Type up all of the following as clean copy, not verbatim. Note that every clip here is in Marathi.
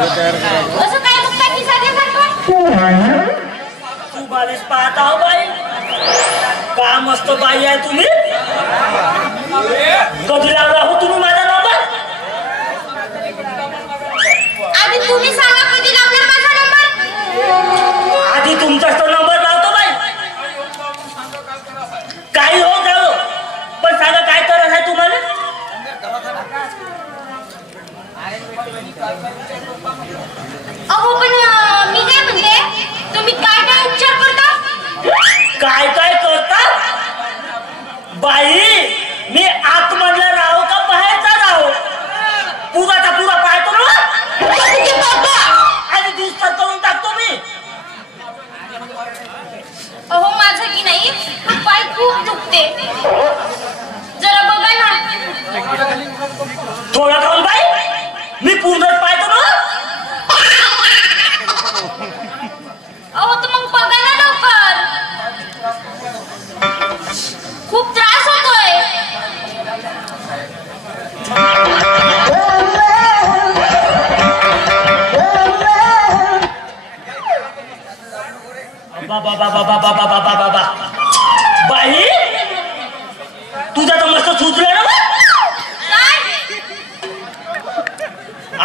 असं काय बघता की साध्यासारखं? तू बालिश पाहत आहो बाई, का मस्त बाई आहे तुम्ही. कधी लावला हो तुम्ही माझा नंबर? आधी तुम्ही सांगा कधी लावला माझा नंबर. आधी तुमचाच तो नंबर लावतो बाई. काही हो जाओ, पण सांगा काय करत आहे तुम्हाला. अहो पण मी काय म्हणते, तुम्ही काय काय उपचार करता? काय काय करता बाई. मी आतमधला राहो का बाहेरचा राहो, पुराचा पुरा पाहतो ना आणि दुसरा करून टाकतो मी. अहो माझं की नाही पाय खूप दुखते, जरा बघा ना. थोडा खाऊन बाई, मी पूर्णच पाहतो ना. अहो तर मग बघा ना लवकर, खूप त्रास होतोय. बाबा बाबा बाबा बाबा बाबा बाई, तुझा तर मस्त सुचलं ना. काय?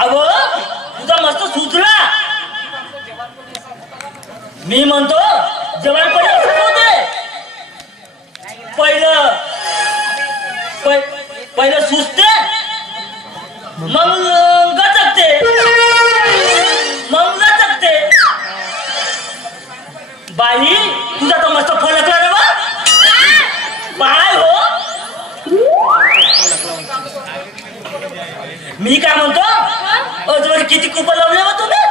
अगो तुझा मस्त सुचला. मी म्हणतो जेवण पहिले असं होते. पहिलं सुचते, मग गचकते, मग गचकते. बाई तुझा तर मस्त फलकला रे बा. पाय हो. मी काय म्हणतो, अजून किती कुपन लावले बा तुम्ही.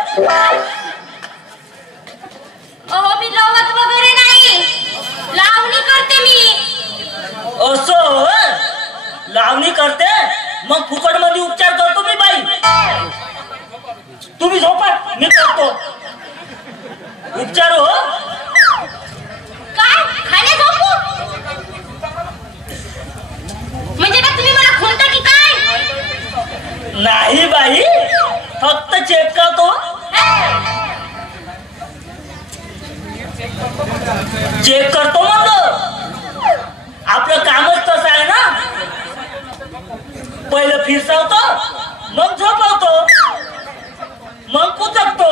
अहो मी लावत वगैरे नाही, लावणी करते मी. असं लावणी करते, मग फुकट मध्ये उपचार करतो मी बाई. तुम्ही झोपा, मी करतो उपचार. हो काय खाणे झोपू? म्हणजे का तुम्ही मला खोलता की काय? नाही बाई, फक्त चेक करतो. चेक करतो म्हणलं, आपलं कामच तसं आहे ना. पहिलं फिरसावतो, मग झोपवतो, मग कुचकतो.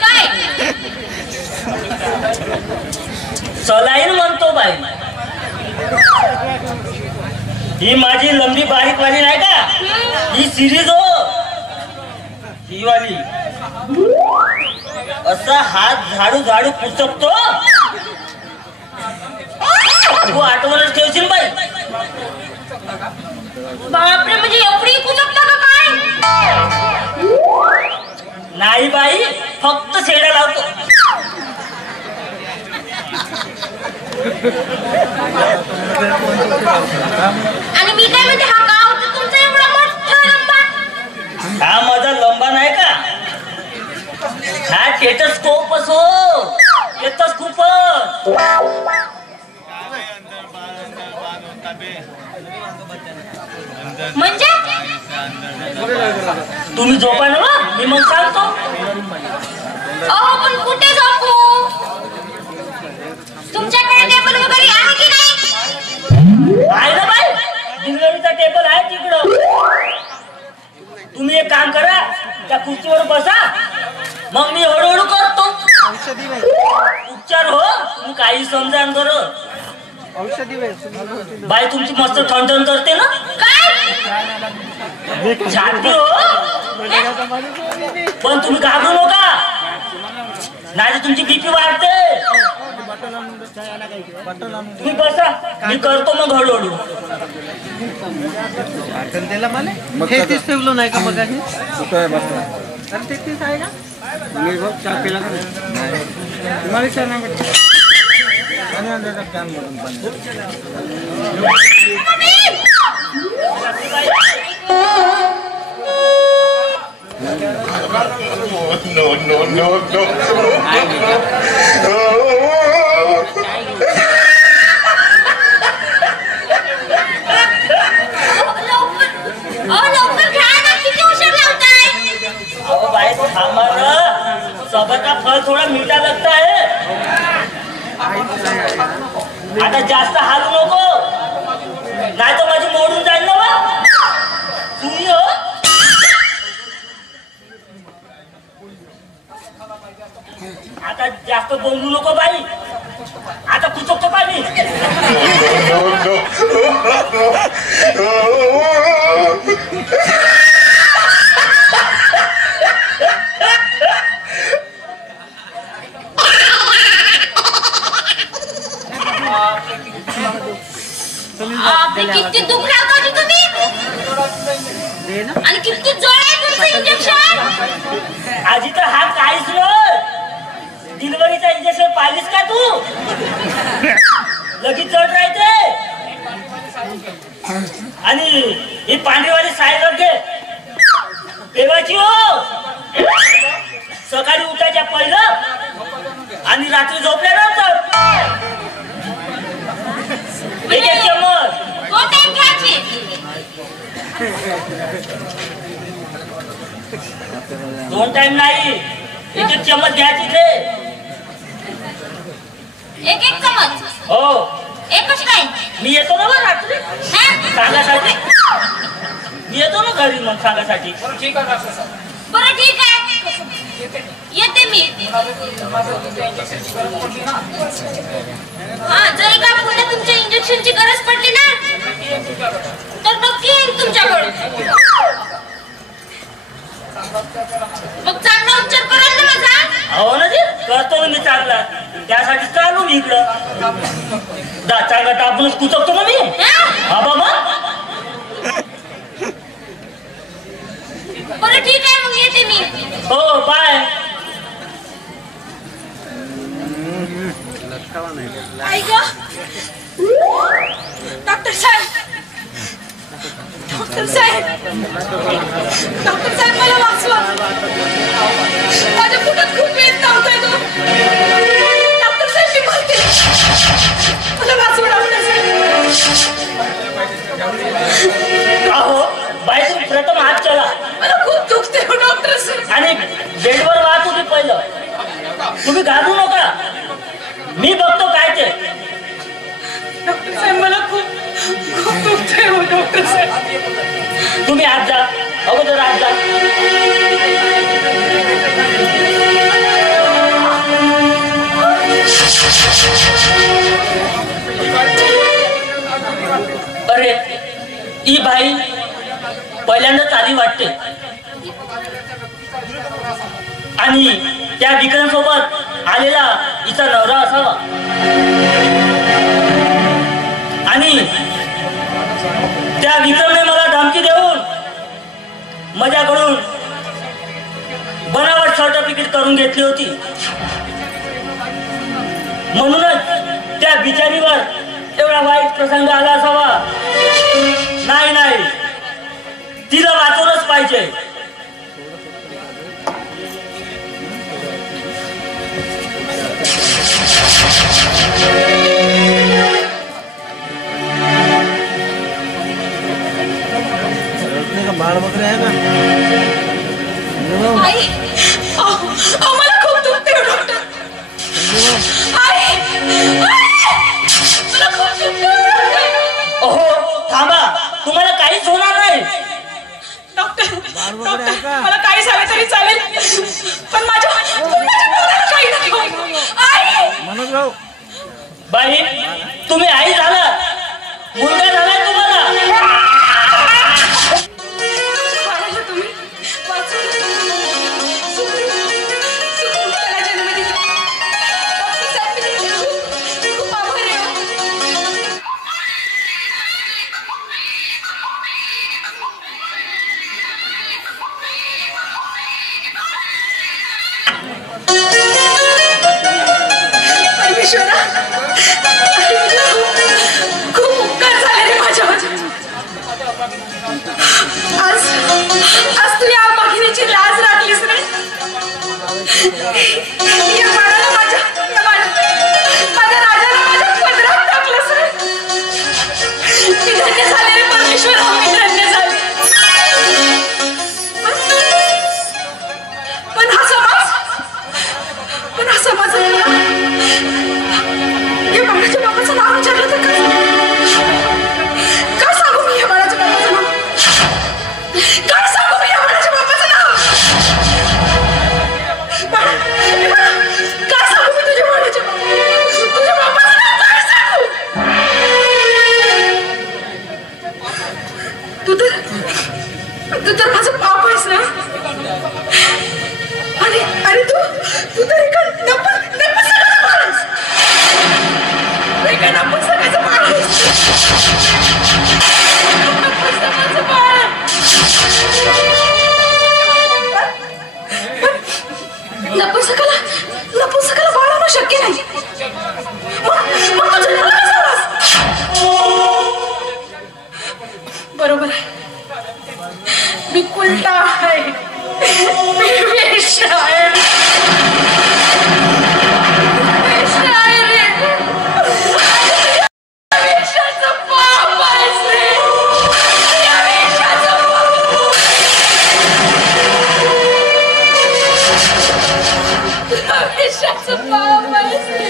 काय? सलाईन म्हणतो बाई. ही माझी लंबी बारीक वाली नाही का, ही सिरीज हो, ही वाली. असा हात झाडू झाडू पुसकतो. तू आठवणच ठेवशील बाई. बापरे, म्हणजे एवढी कुचकता का काय? नाही बाई, फक्त शेडा लावतो. आणि मी काय म्हणते, हा गाव तर तुमचा एवढा मोठा लंबा. हा माझा लंबा नाही का, हा टेटस्कोप असो, टेटस्कोप. म्हणजे तुम्ही झोपा ना, मी मग सांगतो. अहो पण कुठे झोपू? तुमच्याकडे टेबल वगैरे आहे की नाही? आहे ना बाई, डिलिव्हरीचा टेबल आहे तिकडं. तुम्ही एक काम करा, त्या खुर्चीवर बसा, मग मी हळूहळू करतो उपचार. हो तुम्ही काही समजा बरं. बाई तुमची मस्त ठणठण करते ना. काय? छाती हो, पण तुम्ही घाबरू नका, नाही तुमची बीपी वाढते. तुम्ही बसा, मी करतो मग हळूहळू. नाही का बघा, तेच आहे का. चहा पिला का तुम्हाला चहा नाही no, no. लवकर घ्या ना, किती उशीर लावताय. सबर का फल थोड़ा मीठा लगता है. आता जास्त हालू नको, नाही तर माझी मोडून जाईल ना बा. तुम्ही हो आता जास्त बोलू नको बाई. आता कुचकतो पाणी. किती दुख लागली तुम्ही आणि किती जोर आहे तुमचं इंजेक्शन. आजी तर हा काहीच नाही. डिलिव्हरीचा इंजेक्शन पाहिलीस का तू. लगेच जड राहते. आणि ही पांढरीवाली सायरप घे पेवाची हो. सकाळी उठायच्या पहिलं आणि रात्री झोपल्यानंतर एक एक चम्मच. दोन टाइम घ्यायची. दोन टाइम नाही, एक एक चम्मच घ्यायची ते. एक एक चमच. हो एकच टाइम. मी येतो ना मग रात्री सांगासाठी. मी येतो ना घरी मग सांगासाठी. बरं ठीक आहे, येते मी. हा जर का पुढे तुमच्या इंजेक्शनची गरज पडली ना तर नक्की येईन तुमच्याकडे. मग चांगला उपचार कराल ना माझा. हो ना जी करतो ना मी चांगला. त्यासाठी चालू मी इकडं. चांगला टाकूनच कुचकतो ना मी. हा बाबा. बरं ठीक आहे मग येते मी. हो बाय. आई ग डॉक्टर साहेब. डॉक्टर साहेब, डॉक्टर साहेब मला वाचवा. माझ्या पोटात खूप वेळ धावतोय तो. डॉक्टर साहेब मी म्हणते मला वाचवा डॉक्टर साहेब. अहो बाई तुम्ही प्रथम हात चला. मला खूप दुखते हो डॉक्टर साहेब. आणि बेडवर वाहा तुम्ही पहिलं. तुम्ही घाबरू नका, मी बघतो काय ते. डॉक्टर साहेब मला खूप खूप दुखते हो डॉक्टर साहेब. तुम्ही आत जा, अगोदर आत जा. अरे ही बाई पहिल्यांदाच आली वाटते. आणि त्या विक्रम सोबत आलेला हिचा नवरा असावा. आणि त्या विक्रमने मला धमकी देऊन माझ्याकडून बनावट सर्टिफिकेट करून घेतली होती. म्हणूनच त्या बिचारीवर एवढा वाईट प्रसंग आला असावा. नाही नाही, तिला वाचवलंच पाहिजे. बाळ वगैरे आहे का. आई मला खूप दुखते हो डॉक्टर. आई मला खूप दुखते. ओहो थांबा, तुम्हाला काहीच होणार नाही. डॉक्टर डॉक्टर मला काही झालं तरी चालेल पण माझ्या पोराला काही नको. आई मनोज भाऊ. बाई तुम्ही आई झाला, मुलगा झालाय तुम्हाला. खूप उपकार झाले रे माझ्यावर. आज तू या भगिनीची लाज राखलीस रे. या बाळाला माझ्या राजाला माझ्या पदरात टाकलंस रे. मी धन्य झाले रे परमेश्वर. मी धन्य झाले. पण हा माझं पाप आहेस ना. आणि तू तर एका नपुंसकाचा बाळ आहेस. एका नपुंसकाचा बाळ आहेस. नपुंसकाचं बाळ. नपुंसकाला बाळ होणं शक्य नाही. मग तू जन्माला कसा आलास? बरोबर आहे. मी कुलटा आहे. मी वेश्या आहे. वेश्या आहे रे. वेश्याचं पाप आहेस रे. या वेश्याचं पाप. वेश्याचं पाप आहेस रे.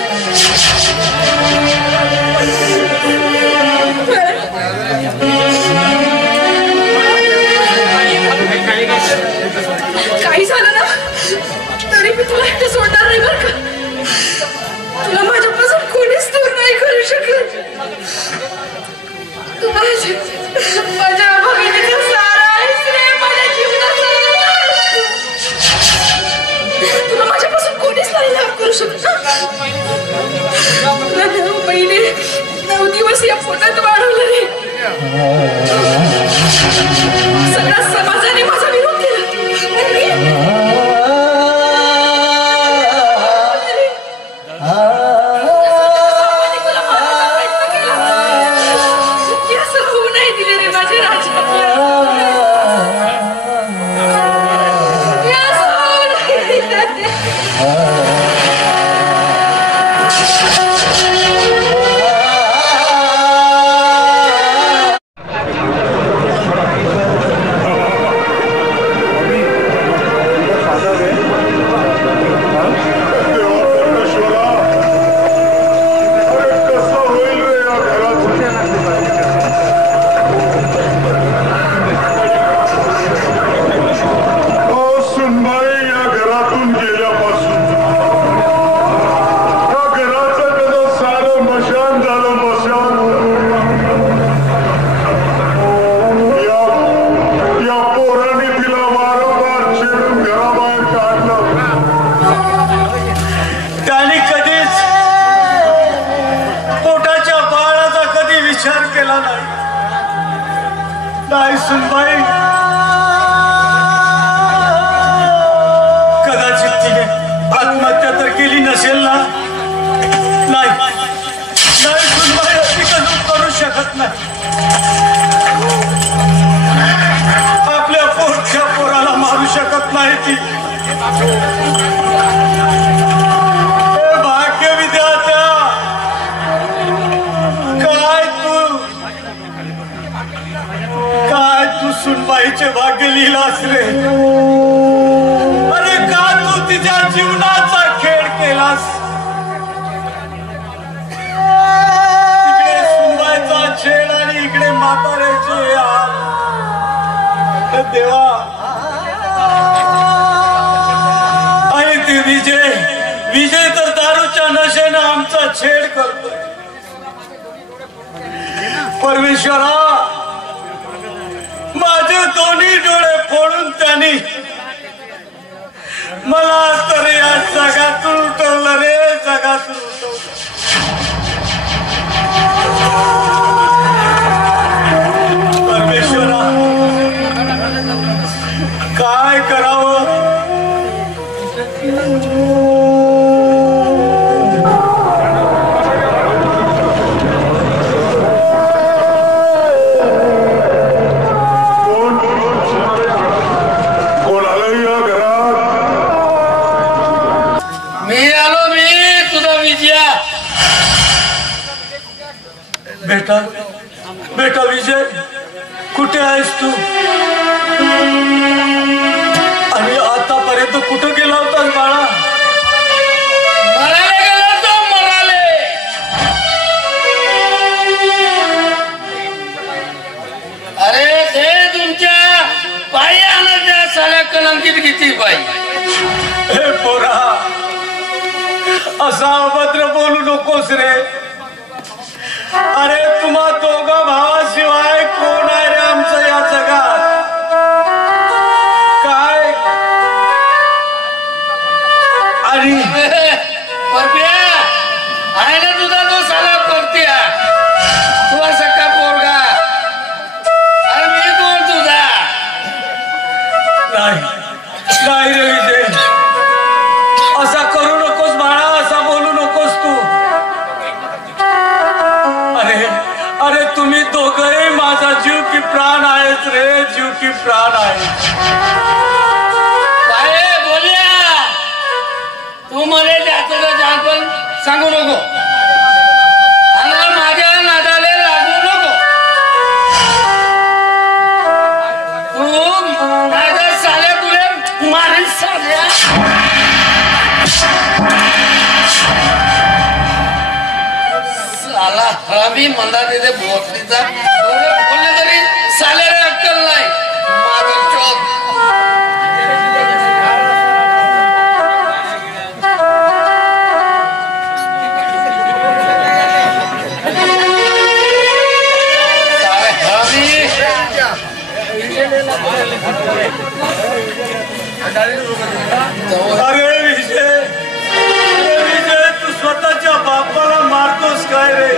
काही झालं ना तरी मी तुला एकटं सोडणार नाही बरं का. तुला माझ्यापासून कोणीच दूर नाही करू शकत. तू माझ्या भगिनीचा सारा आहेस रे. माझ्या जीवनाचा. तुला माझ्यापासून कोणीच नाही लाभ करू शकत. तुला 9 महिने 9 दिवस या पोटात वाढवलं रे. सगळ्या समाजाने माझा विरोध केला. असं होऊ नाही दिले रे माझ्या राजा. असं होऊ नाही दिलं. कदाचित तिने आत्महत्या तर केली नसेल ना. नाही सुनबाई अशी कधी करू शकत नाही. आपल्या पोटच्या पोराला मारू शकत नाही ती. भाग्य विद्यार्थ्या काय तू सुनबाईचे भाग्य लिहिलास रे. अरे का तू तिच्या जीवनाचा खेळ केलास. इकडे सुनबाईचा खेळ आणि इकडे म्हाताऱ्याचे हाल. देवा आणि ते विजय तर दारूच्या नशेनं आमचा छेड करतोय. परमेश्वरा माझे दोन्ही डोळे फोडून त्यांनी मला तर या जगातून उठवलं रे. जगातून उठवलं. परमेश्वरा काय करावं. बेटा विजय कुठे आहेस तू. आणि आतापर्यंत कुठं गेला होतास बाळा. मराले गेला तो मराले. अरे ते तुमच्या पायी आणायच्या साल्या कलंकित किती पायी. हे पोरा असा अभद्र बोलू नकोस रे. अरे तुम्हा दोघा भावाशिवाय कोण आहे रे आमचं या जगात. परप्या आहे ना तुझा तो साला परत्या तू असा का पोरगा अरे मी कोण तुझा नाही रे विजय असा करू नकोस बाळा असा बोलू नकोस तू अरे तुम्ही दोघंही माझा जीव की प्राण आहेच रे जीव की प्राण आहे काय बोलया तू मला त्याचं जाणपण सांगू नको आणि माझ्या नादाले लागू नको तू माझ्या साल्या तुला मारेल साल्या साला हरामी मंदा तिथे बोटलीचा बोलले तरी साल्याला अक्कल नाही माझं चोप अरे विजय तू स्वतःच्या बापाला मारतोस काय रे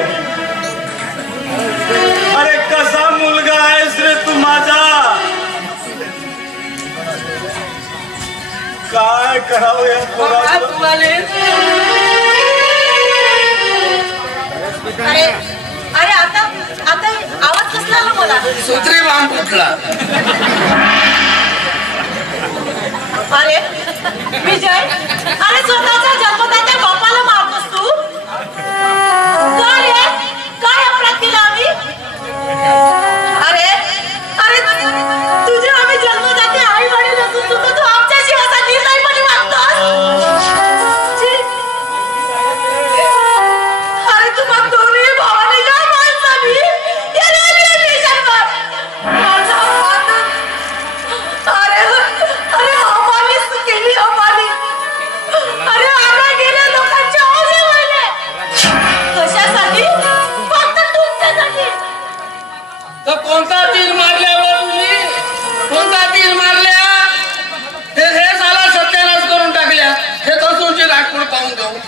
अरे कसा मुलगा आहेस रे तू माझा काय करावं या पोराचं? अरे आता आवाज कसला आला मला सुत्री बांब कुठला अरे विजय अरे स्वतःच्या जन्मदात्या बापाला मारतोस तू काय काय अपराध केला आम्ही अरे तुझे आम्ही जन्मदाते आई वडील असून सुद्धा तू आमच्याशी असा निर्दयपणे वागतोस अरे तू मग दोन्ही भावाने काय माणसावी अरे हमालीच केली हमाली अरे आम्हाला गेल्या लोकांच्या औषध व्हायले कशासाठी फक्त तुमच्यासाठी तर कोणता तीर मारल्यावर तुम्ही कोणता तीर मारल्या हे साला सत्यानाश करून टाकल्या हे तसूनची राखपूर पाहून घेऊ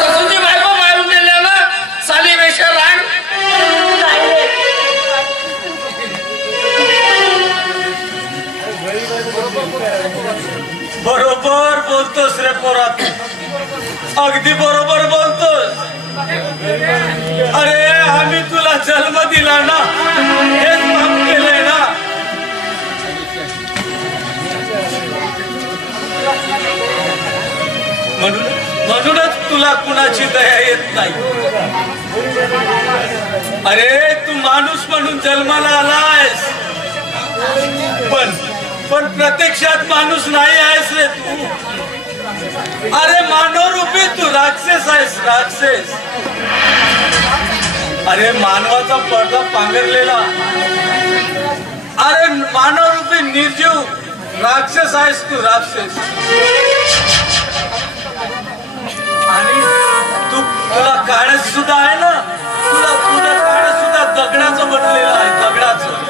तसूनची बायको मारून दिल्या ना साली वेशा राग बरोबर बोलतोस रे पोरा तू अगदी बरोबर बोलतोस अरे आम्ही तुला जन्म दिला ना हेच काम केलंय ना म्हणूनच तुला कुणाची दया येत नाही अरे तू माणूस म्हणून जन्माला आलायस पण प्रत्यक्षात माणूस नाही आहेस रे तू अरे मानव रूपी तू राक्षस आहेस राक्षस अरे मानवाचा पडदा पांघरलेला अरे मानव रूपी निर्जीव राक्षस आहेस तू राक्षस आणि तुला काळच सुद्धा आहे ना तुझं काळ सुद्धा दगडाचं बनलेलं आहे दगडाचं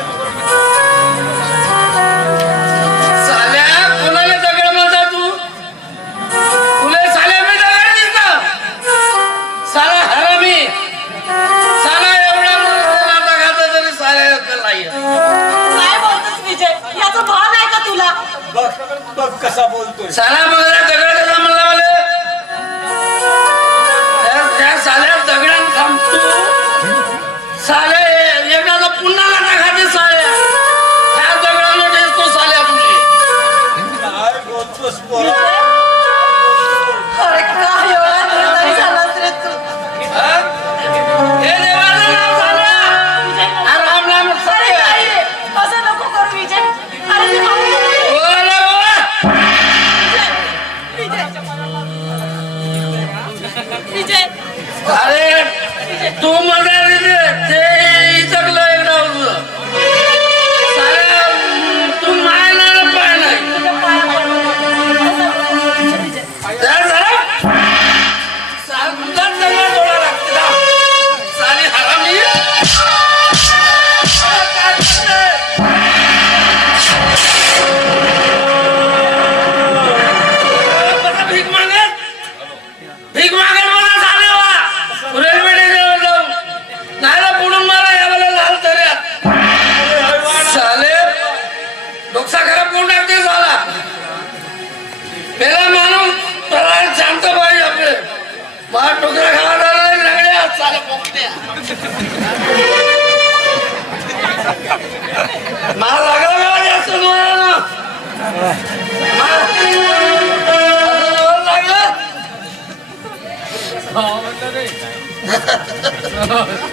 कोणाला दगड म्हणता तू तुला साल्या मी दगड दिसता साला हरामी साला एवढा नाटा घालता तरी साल्या नाही काय बोलतोस विजय याचा भान आहे का तुला बघ कसा बोलतोय साला मला दगड कसा म्हणला मला त्या साल्या दगडात थांबतो साल्या एखादा पुन्हा नाटा खाते साल्या त्या दगडाला ठेचतो साल्या तुझी काय बोलतोस पोरा अरे काय एवढा निर्दयी झालास रे तू हे देवाचं नाव साल्या राम राम अरे साल्या नाही रे, असं नको करू विजय अरे ते मारून बोला विजय मला टोकरा खाणार सगळ्या चाल पोकट्या मला लागला जास्त लागलं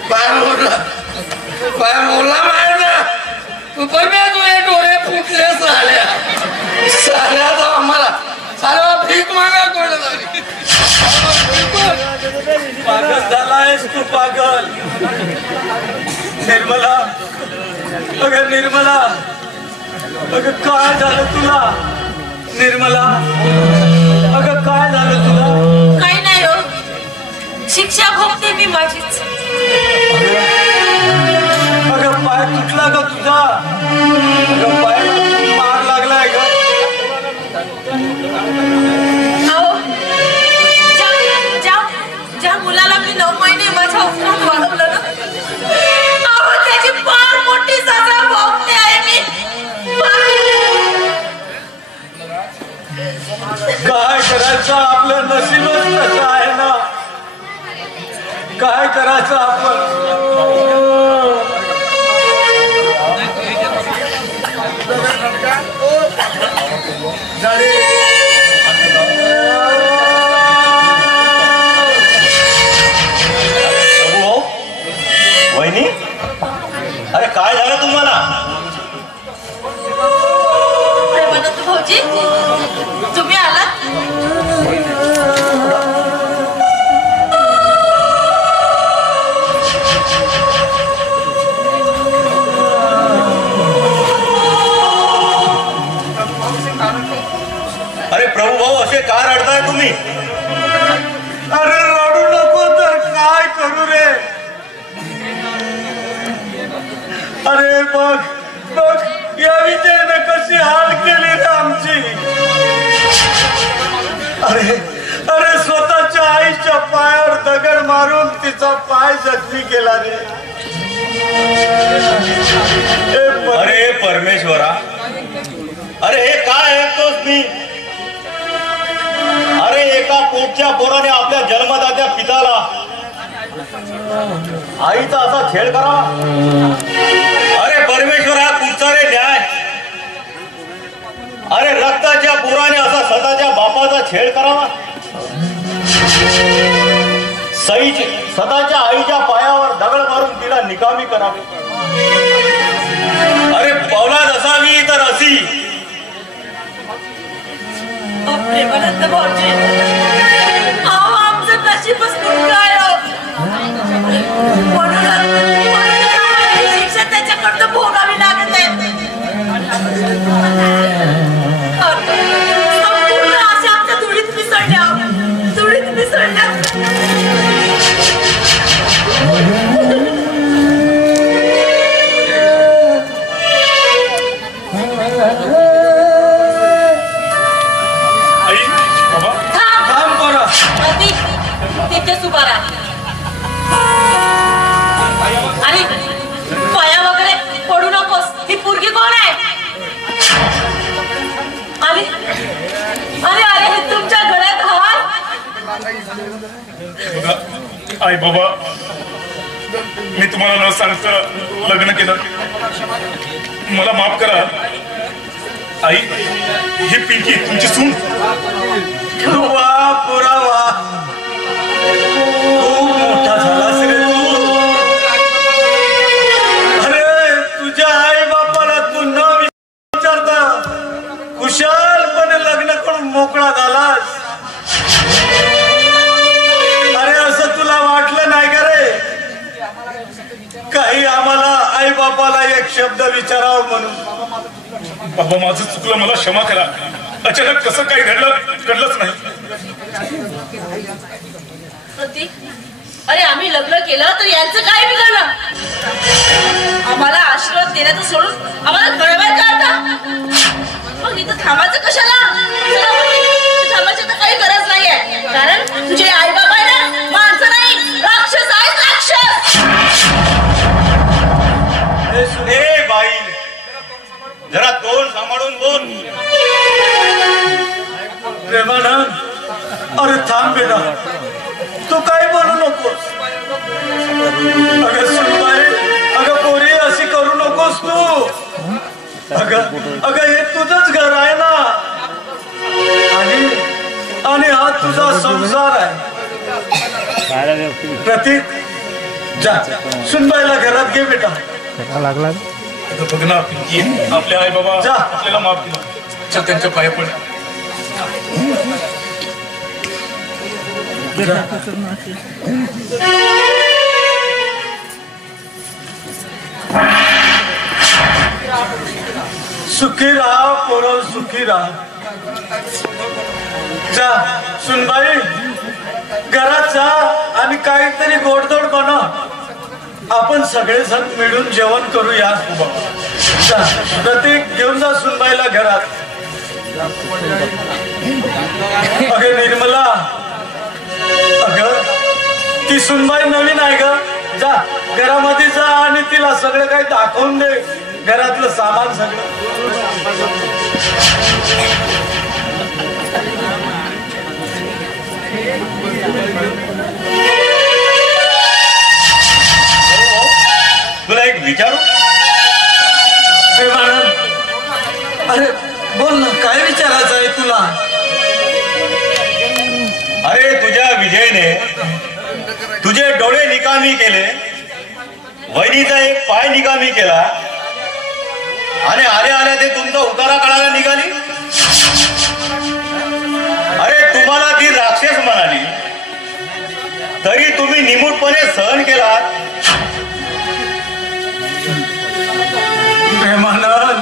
काय मोला मारला तू बघा तुझे डोळे फुटले साल्या तर आम्हाला साला भीक मागा कोण पागल झालायस तू पागल निर्मला अगं निर्मला अगं काय झालं तुला निर्मला अगं काय झालं तुला काही नाही हो शिक्षा भोगते मी माझीच अगं पाय तुटला का तुझा अगं पाय मार लागलाय का ज्या मुलाला मी 9 महिने माझ्या उठून वाढवलं ना त्याची फार मोठी सजा भोगते आहे मी काय करायचं आपलं नशीबच कसं आहे ना काय करायचं आपण वहिनी अरे काय झालं तुम्हाला प्रेमानंद भाऊजी तुम्ही आलात अरे प्रभू भाऊ असे का रडताय तुम्ही अरे रडू नको तर काय करू रे अरे बघ बघ या विजयने कशी हाल केली रे आमची अरे अरे स्वतःच्या आईच्या पायावर दगड मारून तिचा पाय जखमी केला रे अरे परमेश्वरा अरे हे काय ऐकतोस मी अरे एका पोटच्या पोराने आपल्या जन्मदात्या पिताला आईचा असा छेड करावा अरे परमेश्वरा कुठचा रे न्याय अरे रक्ताच्या पोराने असा स्वतःच्या बापाचा छेड करावा स्वतःच्या आईच्या पायावर दगड मारून तिला निकामी करावे अरे पौलाद असावी तर अशी प्रेमानंद भाऊजी आमचं नशीबच काय शिक्षा त्याच्याकडनं भोगावी लागत आहे संपूर्ण अशा आमच्या धुळीत मिसळल्या तिथेच उभा राहा आणि पाया वगैरे पडू नकोस ही पोरगी कोण आहे अरे अरे अरे हे तुमच्या गळ्यात हार आई बाबा मी तुम्हाला न सांगता लग्न केलं मला माफ करा आई ही पिंकी तुमची सून वा पुरावा खूप मोठा झालास रे तू अरे तुझ्या आई बापाला तू न विचारता कुशालपणे लग्न करून मोकळा झालास अरे असं तुला वाटलं नाही का रे काही आम्हाला आई बापाला एक शब्द विचारावं म्हणून बाबा माझं चुकलं मला क्षमा करा अचानक कसं काही घडलंच नाही अरे आम्ही लग्न केलं तर यांचं काय बिघडलं आम्हाला आशीर्वाद देण्याचं सोडून आम्हाला कळवायचं का आता मग इथं थांबायचं कशाला थांबायची तर काही गरज नाहीये कारण तुझे आई बाबा आहे ना माणसं नाही राक्षस आहेत राक्षस ए बाई जरा तोंड सांभाळून बोल प्रेमानंद अरे थांब बेटा तू अगं सुनबाई, अगं पोरी अशी करू नकोस तू. अगं हे तुझंच घर आहे ना, आणि हा तुझा संसार आहे. प्रतीक, जा सुनबाईला घरात घे बेटा. लागला बघ ना आपले आई बाबा जा. आपल्याला माफ केलं. चल त्यांच्या पाया पड. सुखी राहा पोरं, सुखी राहा. जा सुनबाई, घरात जा आणि काहीतरी गोडधोड बनव. आपण सगळेजण मिळून जेवण करूया. जा प्रतीक, घेऊन जा सुनबाईला घरात. अगं निर्मला, अगं ती सुनबाई नवीन आहे ग. जा घरामध्ये जा आणि तिला सगळं काही दाखवून दे, घरातलं सामान सगळं. तुला एक विचारू? अरे बोल ना, काय विचारायचं आहे तुला? अरे तुझ्या विजयने तुझे डोळे निकामी केले, वहिनीचा एक पाय निकामी केला आणि आल्या आल्या ते तुमचा उतारा काढायला निघाली. अरे तुम्हाला ती राक्षस म्हणाली तरी तुम्ही निमूटपणे सहन केलात. प्रेमानंद,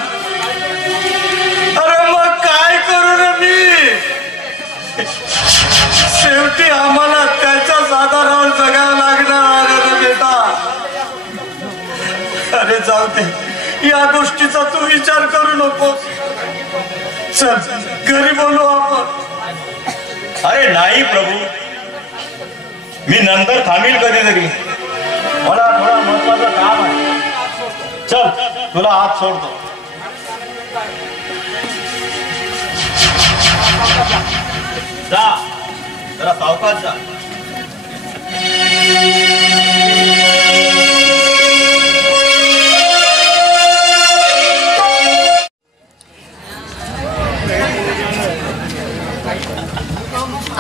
अरे मग काय करू रे मी? शेवटी आम्हाला त्याच्याच आधारावर जगावं लागणार रे बेटा. अरे जाऊ दे, या गोष्टीचा तू विचार करू नकोस. चल घरी बोलू आपण. अरे नाही प्रभू, मी नंतर थांबील कधीतरी. मला थोडं महत्वाचं काम आहे. चल तुला हात सोडतो. जा जरा सावकाश जा.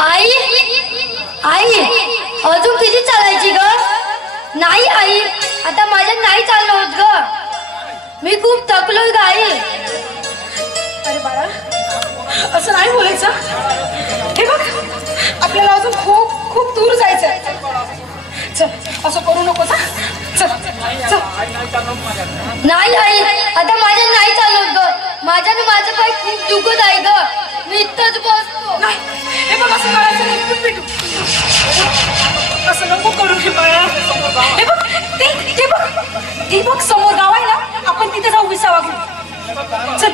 आई, आई अजून किती चालायची ग? नाही आई, आता माझ्या नाही चाललं होत ग. मी खूप थकलोय ग आई. अरे बाळा, असं नाही बोलायचं. हे बघ, आपल्याला अजून खूप खूप दूर जायचंय. चल, असं करू नकोस. चल चल. नाही आई, आता माझ्या नाही चाललं होत ग. माझ्याने माझं पाय खूप दुखत आहे ग. मी इथंच बसतो. नाही, हे बघ, असं करायचं नाही. भेटू, असं नको करू हे बाळा. हे बघ, ते बघ, ते बघ समोर गाव आहे ना, आपण तिथे जाऊ विसावा घेऊ. चल,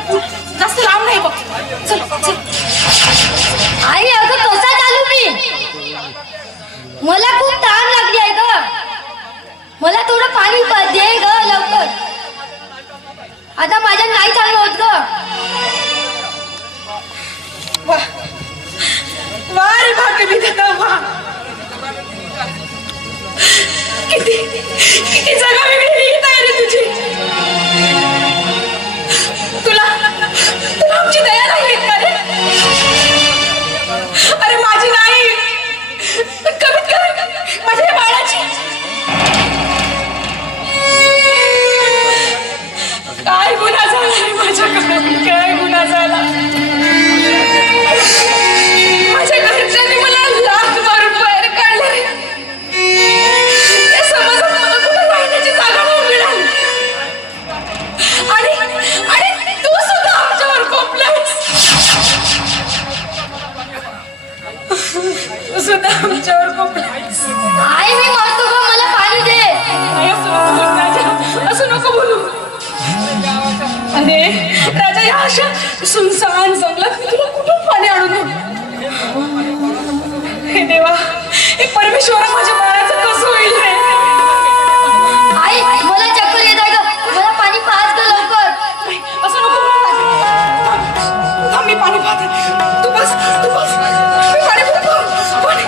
जास्त लांब नाही बघ. चल चल. आई अगं कसा चालू मी? मला खूप तहान लागली आहे ग. मला थोडं पाणी दे ग लवकर. आता माझ्या नाही चाललं होत ग. वा वा रे भाकरी दादा, वा. किती किती जागा वेगळी येत आहे रे तुझी. तुला आमची दया नाही येत का रे? अरे माझी नाही, कमीत कमी माझ्या बाळाची. काय गुन्हा झाला रे माझ्याकडून? काय गुन्हा झाला? माझ्या घरच्यांनी मला लाथ मारून बाहेर काढले. या समाजात मला कुठे राहण्याची जागा नाही मिळाली. आणि तू सुद्धा आमच्यावर कोपलायस. तू सुद्धा आमच्यावर कोपलायस. आई मी मरतो ग, मला पाणी दे. असं नको बोलू. अरे राजा, या अशा सुनसान जंगलात मी तुला कुठून पाणी आणून देऊ? हे देवा, हे परमेश्वरा, माझ्या बाळाचं कसं होईल रे? आई मला चक्कर येत आहे ग. मला पाणी पाच ग लवकर. नाही, असं नको बोलू. थांब, मी पाणी पाहते. तू बस. मी पाणी पाहते. पाणी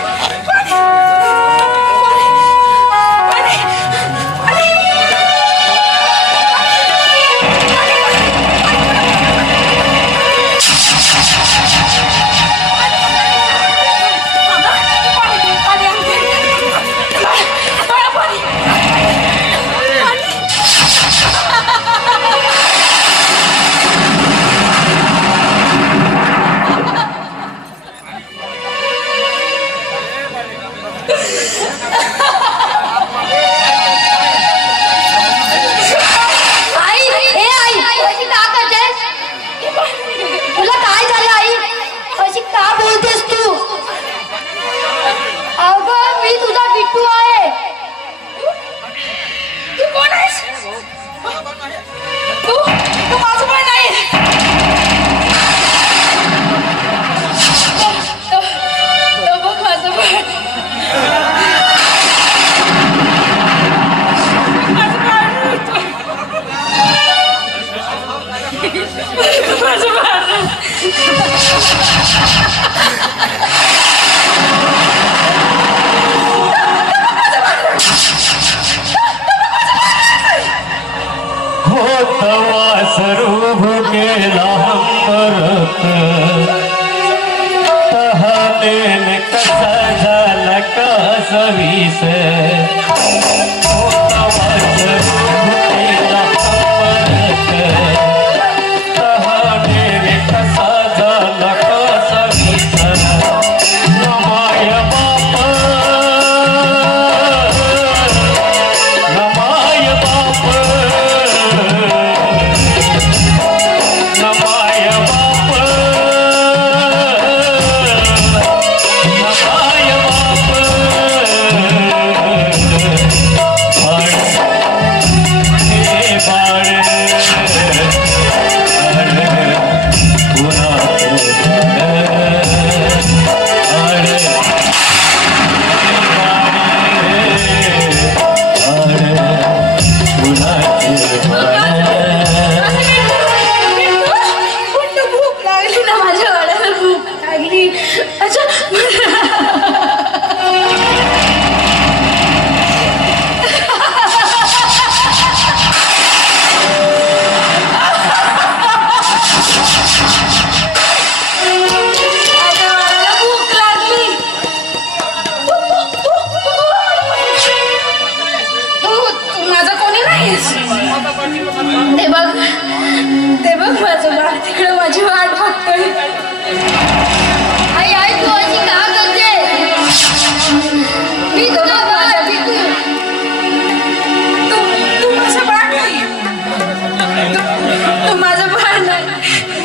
पाणी पाणी. स्वरूप केला परत तहाने कसा झाला कसा विष ते बघ माझं बाळ तिकडे माझी वाट बघतोय. आई आई तू अशी का करते? मी तुझा बाळ बिटू. तू माझं बाळ नाही. तू माझं बाळ नाही.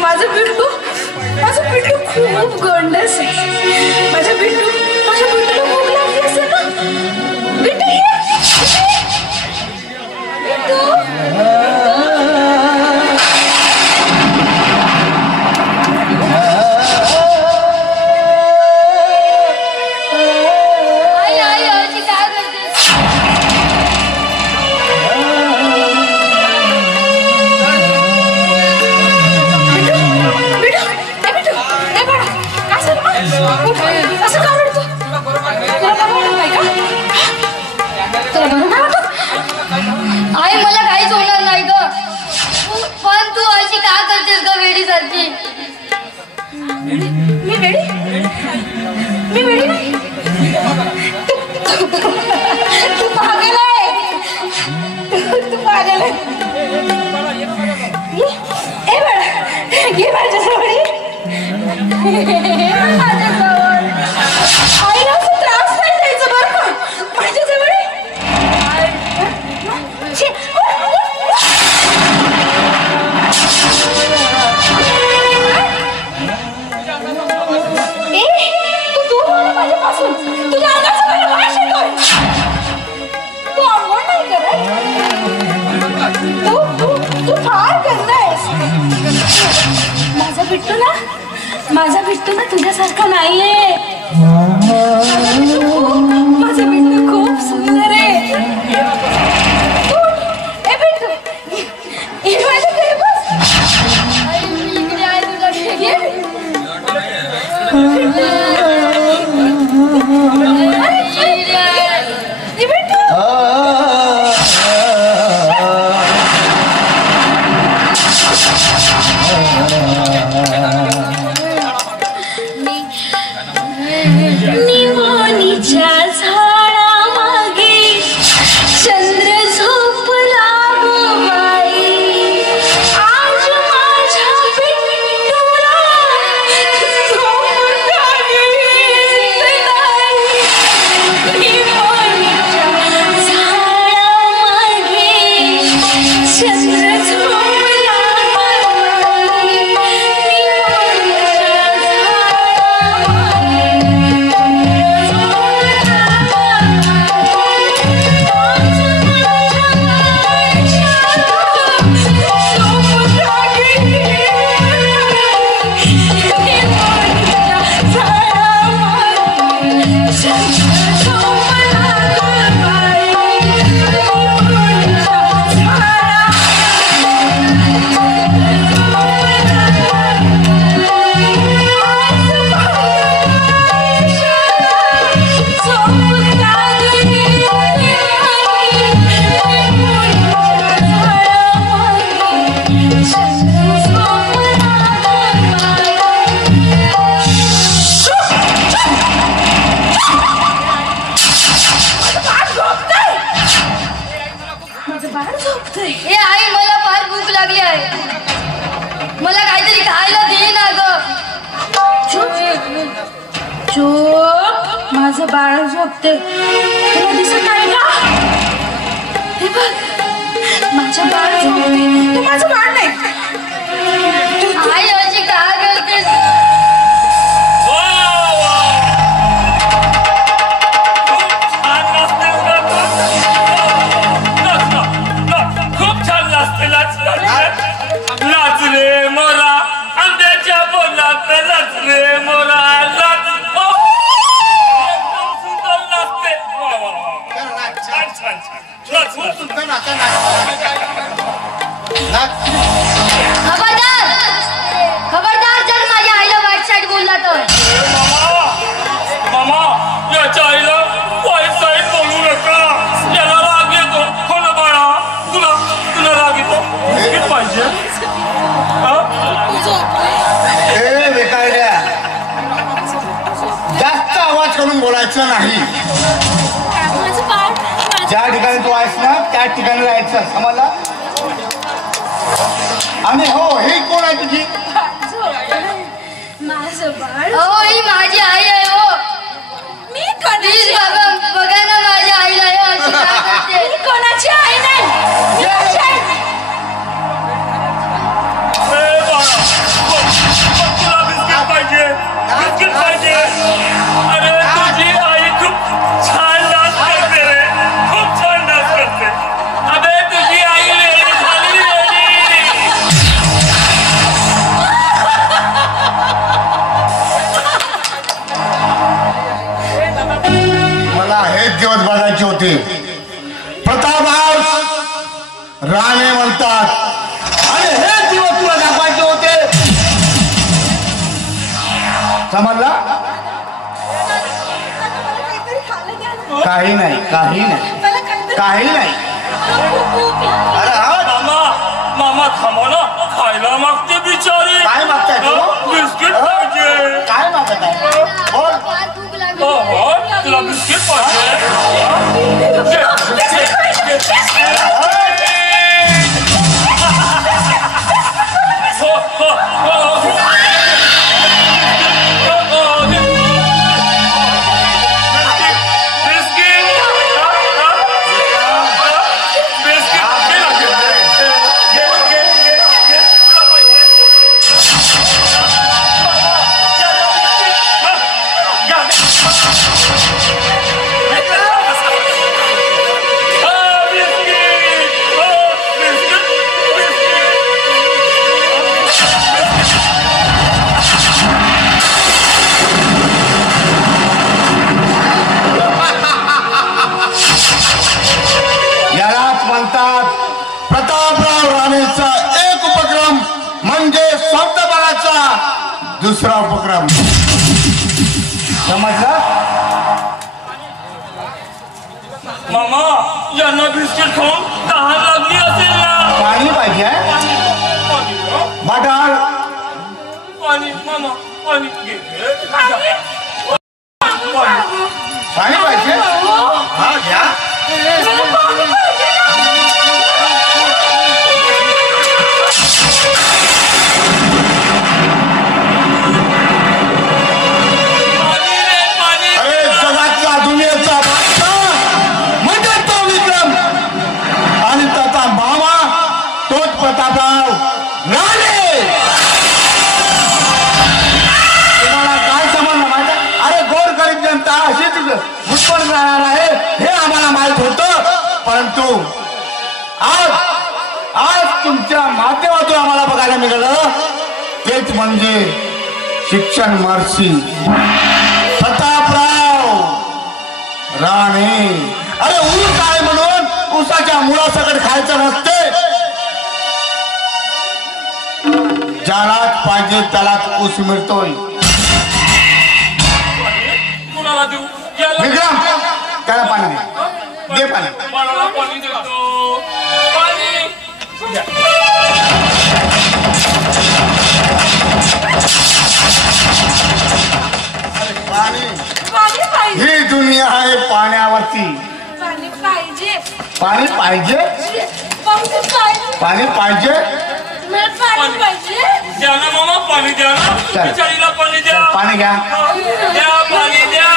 माझं बिटू खूप गोंडस आहे. माझ्या बिटूला भूक लागली असेल ना. बिटू ये. आई मला काहीच होणार नाही ग. पण तू अशी का करतेस ग वेडी सारखी? मी वेडी नाही. तू पागल आहे. तू पागल आहे. ए बाळा ये माझ्याजवळ. आईला असं त्रास नाही द्यायचं बरं का. माझ्याजवळ तुझ्या अंगाचं मला वास येतोय. तू अंघोळ नाही करत. तू फार करतायस. माझा बिट्टू ना तुझ्यासारखा नाहीये. माझा बिट्टू खूप सुंदर आहे. ए बिट्टू ये माझ्याकडे बस. इकडे आहे तुझ्याकडे. निमोनीच्या झाडा मागे चंद्र बाळ झोपते तुला दिसत नाही का? हे बघ माझं बाळ झोपते, तू माझं बाळ नाही. आई अशी का करतेस? खूप छान नाचते नाच रे मोरा आंब्याच्या बोलात नाच रे मोरा नाच एकदम सुंदर नाचते. छान छान छान खूप सुंदर खबरदार जर माझ्या आईला वाईट साईड बोलला तर. मामा याच्या आईला वाईट साईड बोलू नका, याला राग येतो. हो ना बाळा, तुला राग येतो पाहिजे. जास्त आवाज करून बोलायचं नाही. ज्या ठिकाणी तू आहेस ना त्या ठिकाणी राहायचं, समजला? आणि हो, ही कोण आहे तुझी? माझं बाळ. हो ही माझी आई आहे. हो मी कोणाची बाबा बघा ना माझ्या आईला अशी का करते? मी कोणाची आई नाही, मी तुझी आई. तुला बिस्किट पाहिजे, बिस्किट पाहिजे. अरे तुझी आई खूप छान डान्स करते रे, खूप छान डान्स करते. अबे तुझी आई वेडी झाली वेडी. मला हेच दिवस बघायचे होते. प्रतापराव राणे म्हणतात आणि हेच दिवस तुला दाखवायचे होते, समजला? काही नाही, काही नाही, काही नाही. अरे मामा थांबा ना, खायला मागते बिचारी. काय मागताय तू? बिस्किट पाहिजे. काय मागत आहे? बोल. भूक लागली. हो तुला बिस्किट पाहिजे. यालाच म्हणतात प्रतापराव राणेचा एक उपक्रम म्हणजे स्वप्नबाळाचा दुसरा उपक्रम, समजला? मामा यांना बिस्किट खाऊन तहान लागली असेल ना. पाणी पाहिजे? बाटाल पाणी मामा पाणी घे. पाणी पाहिजे? हा घ्या. अरे जगातला दुनियेचा म्हणजे तो विक्रम आणि त्याचा मामा तोच प्रतापराव राणे. तुम्हाला काय समजलं माहिती? अरे गोरगरीब जनता अशीच उत्पन्न राहणार आहे हे आम्हाला माहित होतं, परंतु आज तुमच्या माध्यमातून आम्हाला बघायला मिळालं तेच म्हणजे शिक्षण महर्षी प्रतापराव राणे. अरे ऊस आहे म्हणून ऊसाच्या मुळासकट खायचं नसते, ज्यालाच पाहिजे त्यालाच ऊस मिळतोय. कुणाला देऊ? विक्रम त्याला पाणी दे, पाणी. बाळाला पाणी देतो. पाणी द्या. पाणी. पाणी पाहिजे, ही दुनिया आहे पाण्यावरती. पाणी पाहिजे, पाणी पाहिजे, पाणी पाहिजे, पाणी पाहिजे. मला पाणी पाहिजे. द्या ना मामा, पाणी द्या ना. चल. बिचारीला पाणी द्या. पाणी घ्या. द्या पाणी द्या.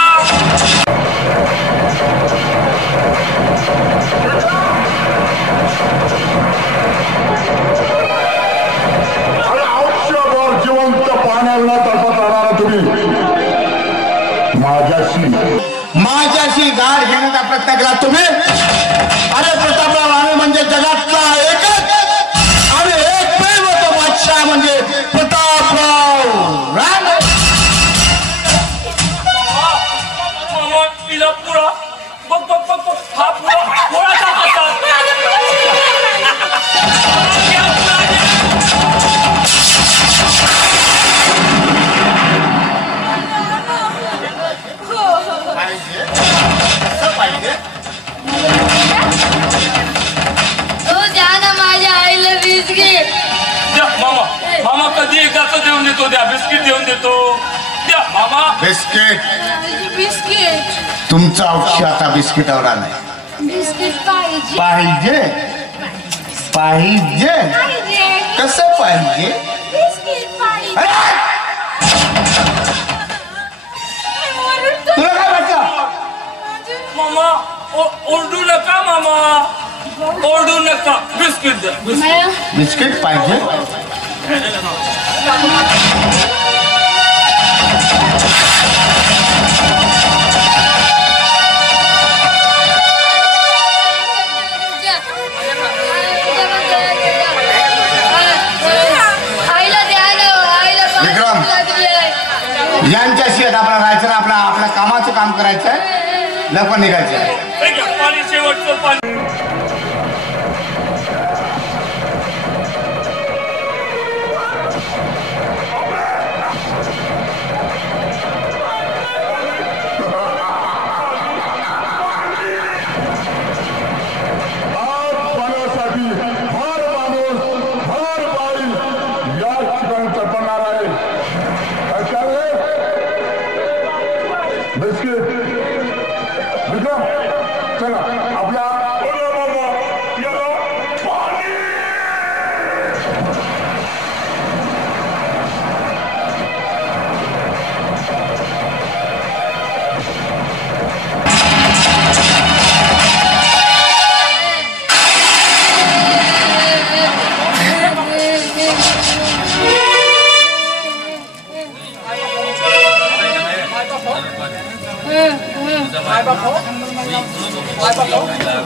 माझ्याशी गाठ घेण्याचा प्रयत्न केला तुम्ही. अरे प्रतापराव राणे म्हणजे जगातला एकच आणि एकमेव तो बादशाह म्हणजे प्रतापराव राणे. तिला पुरा बघ बघ बघ बघ हा पुरा थोडासा होता. मामा कधी एकदाच देऊन देतो. द्या बिस्किट देऊन देतो. द्या मामा बिस्किट. बिस्किट तुमचा औषध आता बिस्किटावर आलाय. बिस्किट पाहिजे पाहिजे पाहिजे पाहिजे कसं पाहिजे. बिस्किट पाहिजे. तुला काय वाटतं. मामा ओरडू नका. मामा ओरडू नका. बिस्किट द्या. बिस्किट पाहिजे. विक्रम यांच्याशी आपल्याला राहायचं ना. आपल्या कामाचं काम करायचं आहे. लवकर निघायचं आहे. पाणी शेवटचं पाणी.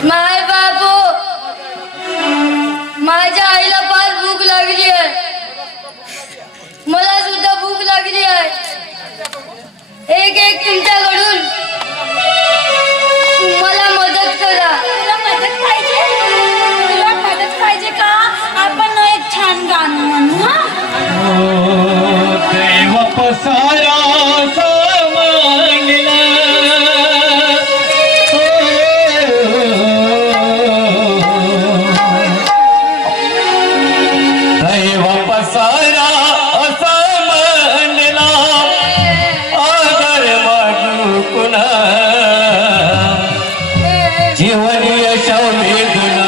माय बापू माझ्या आईला फार भूक लागली आहे. मला सुद्धा भूक लागली आहे. एक एक तुमच्याकडून मला मदत करा. तुला मदत पाहिजे. तुला मदत पाहिजे का. आपण एक छान गाणं म्हणू. देव पसारा जीवनीय वेदना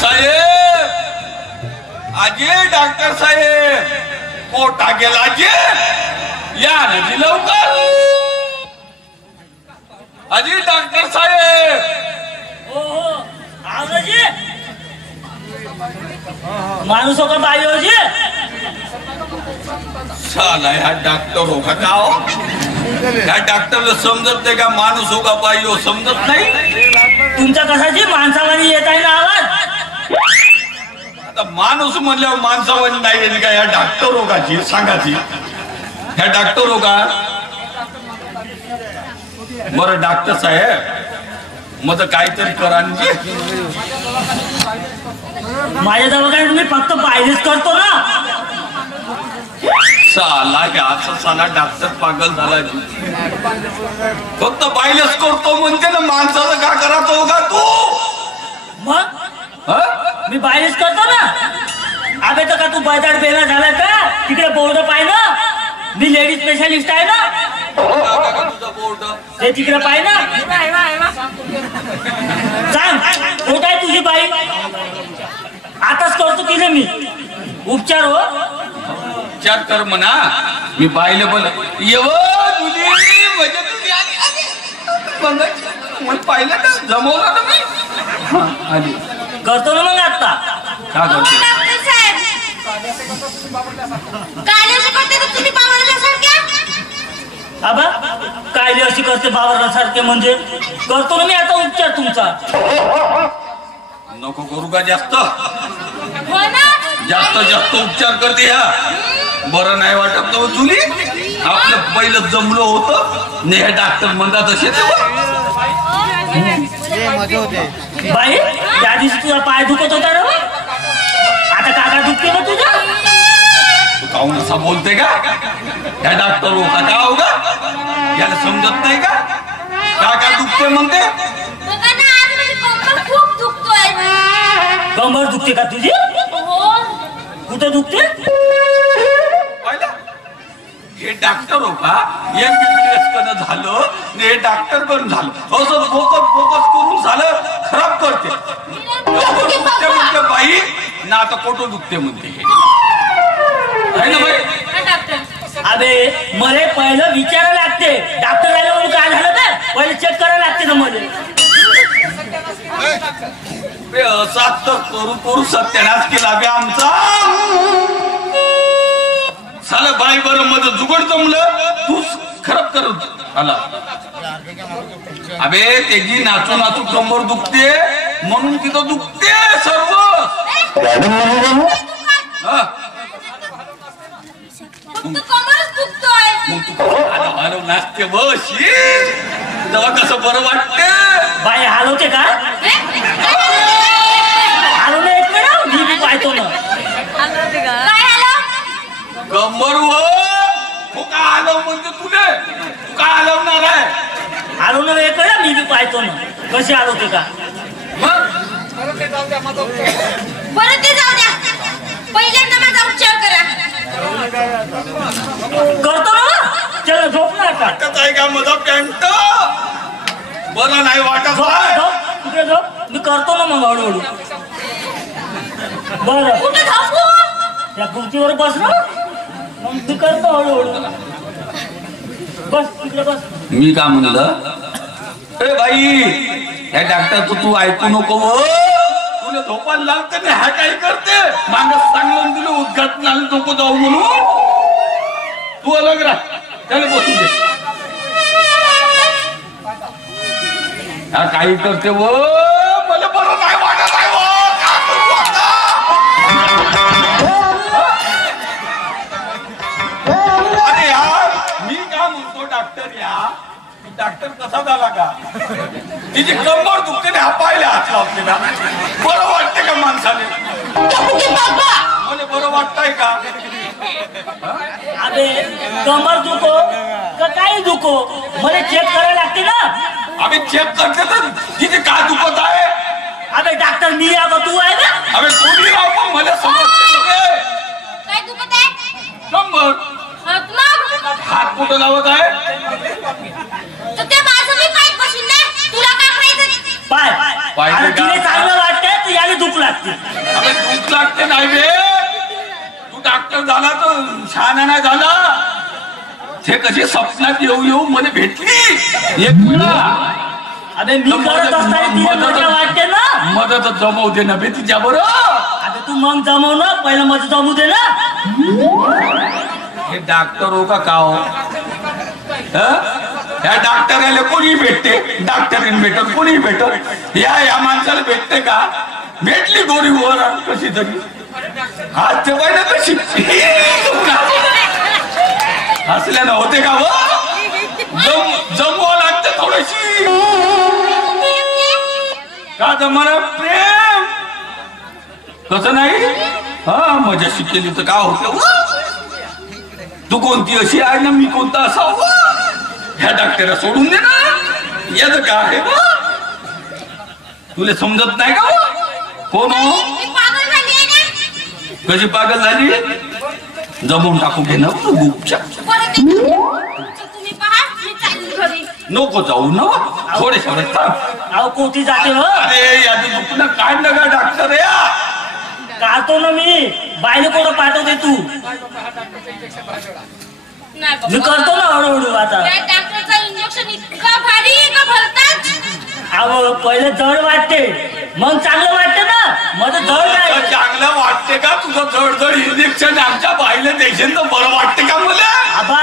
साहेब, अजय डॉक्टर साहेब, पोटा गेला अजय, या नदी लवकर. अजय डॉक्टर साहेब. हो आवजी, माणूस हो का बाई हो जी? साला ह्या डॉक्टर हो का हो? ह्या डॉक्टरला समजत नाही का माणूस हो का बाई हो समजत नाही. तुमच्या कशाची माणसावानी येत आहे ना आवाज? आता माणूस म्हणल्यावर माणसावानी नाही येईल का? ह्या डॉक्टर हो काची सांगाची. ह्या डॉक्टर हो का? बरं डॉक्टर साहेब, मग काहीतरी करा. माझ्या दवाखान्यात तुम्ही फक्त पाहिलेच करतो ना. साला असं साला डॉक्टर पागल झाला. फक्त पाहिलेच करतो म्हणते ना, माणसाचं का करायचं का तू? मग मी बाहेरच करतो ना. अबे तर का तू बजाड बेला झाला का? तिकडे बोर्ड पाहिलं, मी लेडीज स्पेशालिस्ट आहे ना. तुझा बोर्ड ते तिकडे पाहि ना. सांग कुठं आहे तुझी बाई? आताच करतो तिने मी उपचार. हो उपचार कर म्हणा. मी बाईले बोल म्हणजे पाहिलं ना, जमवलं ना मी. आली करतो ना मग आता. का करतो? डॉक्टर साहेब, काय असं करते का तुम्ही पावरल्यासारख्या? आबा काय अशी करते बावरल्यासारखे? म्हणजे करतो ना मी आता उपचार तुमचा. नको करू का जास्त? हो ना, जास्त जास्त उपचार करते ह्या. बरं नाही वाटत ना जुनी. आपलं पहिलं जमलं होतं, ने डॉक्टर म्हणतात असे. बाई त्या दिवशी तुझा पाय दुखत होता ना, आता काका दुखते ना तुझा? तू काहून असा बोलते का? ह्या डॉक्टर हो का हो का? याला समजत नाही का? काका दुखते म्हणते. बघा ना, आज माझी कंबर खूप दुखतोय. कंबर दुखते का तुझी? हो. कुठं दुखते? हे डॉक्टर हो का? MBBS करणं झालं, हे डॉक्टर पण झालं. असं फोकस करून झालं, खराब करते. दुखते म्हणते बाई ना, आता कोटो दुखते म्हणते. आहे ना बाई? अबे मला पहिलं विचारायला लागते. डॉक्टर झालं म्हणून काय झालं का? पहिले चेक करायला लागते ना मध्ये. असा तर करू करू सत्यानाश केला बे आमचा. साला बाई बरं मध्ये जुगड जमलं, तू खराब करत आला. अबे त्याची नाचू नाचू कंबर दुखते म्हणून तिथं दुखते सर्व. कमरच दुखतोय. मग तू हॅलो नाचते बस तेव्हा कसं बरं वाटते. बाई हलवते का? हलवलं एक मिनिट, मी बी पाहतो ना. काय हॅलो? कंबर हो का हलव म्हणजे तुले? तू का हलवणार आहे? हलवलं एक मिनिट, मी बी पाहतो ना कशी हलवते का. बरं ते जाऊ द्या, पहिल्यांदा माझा उपचार करा. करतो ना. चल झोप ना आता. वाटत आहे का माझा पॅन्ट? बरं नाही वाटत. झोप तिकडे झोप. मी करतो ना मग हळूहळू. बरं कुठे झोपू? त्या खुर्चीवर बस ना, मग मी करतो हळूहळू. बस तिकडे बस. मी का म्हणलं, ए बाई या डॉक्टर तू ऐकू नको. तुला झोपायला लागते ना, हा काही करते मागं सांगून दिलं उद्घाटनाला नको जाऊ म्हणून. तू अलग राह, त्याला बसू दे. हा काही करते व मला बरं नाही वाटत आहे. अरे यार मी का म्हणतो डॉक्टर या डॉक्टर कसा झाला का? तिची कंबर दुखते ना, पाहिले हात लावते ना, बरं वाटते का माणसाने? मला बरं वाटतंय का? अबे कमर दुखो का काही दुखो, मला चेक करायला लागते ना. आम्ही चेक करते तर तिथे काय दुखत आहे? अबे डॉक्टर मी आहे तू आहे ना? अबे कोणी राव, पण मला समजते. काय दुखत आहे? कंबर. हात कुठं लावत आहे? तर ते माझं मी पाय बसून नाही, तुला काय करायचं? पाय पाय आणि का? तुला चांगलं वाटतंय तर याला दुख लागते. ते नाही बे, तू डॉक्टर झाला तर शहाणा नाही झाला. ते कशी स्वप्नात येऊ येऊ मला भेटली एक वेळा. अबे मी करत असताना तिला मजा वाटते ना. मदत जमवू दे ना बे तिच्या बरोबर. आता तू मग जमव ना, पहिलं मजा जमू दे ना. हे डॉक्टर हो का हो? या डॉक्टराला कोणी भेटते, डॉक्टरीन भेटत कोणी भेटत, या माणसाला भेटते का? भेटली गोरी वर कशी तरी हात ठेवाय ना कशी हसल्यानं होते का? जमवावं लागतं थोडीशी का जमाना प्रेम कसं नाही. हा मजाशी केली तर का होतं. तू कोणती अशी आहे ना, मी कोणता असावं. ह्या डॉक्टरला सोडून दे ना. याच का आहे तुला समजत नाही का? कोण हो? कशी पागल झाली? जमवून टाकू घे ना गुपच्या. नको जाऊ ना थोडे थोडे अहो कोठी जाते हो. अरे याचं दुखणं काय नका डॉक्टर या काढतो ना मी. बायले कोण पाठवते तू. मी करतो ना हळूहळू. आता इंजेक्शन इतका भारी का भरतात. अहो पहिले जड वाटते मग चांगलं वाटते ना. माझं जड नाही. चांगलं वाटते का तुझं जड जड इंजेक्शन आमच्या बाईला देशील तर बरं वाटते का मला. आबा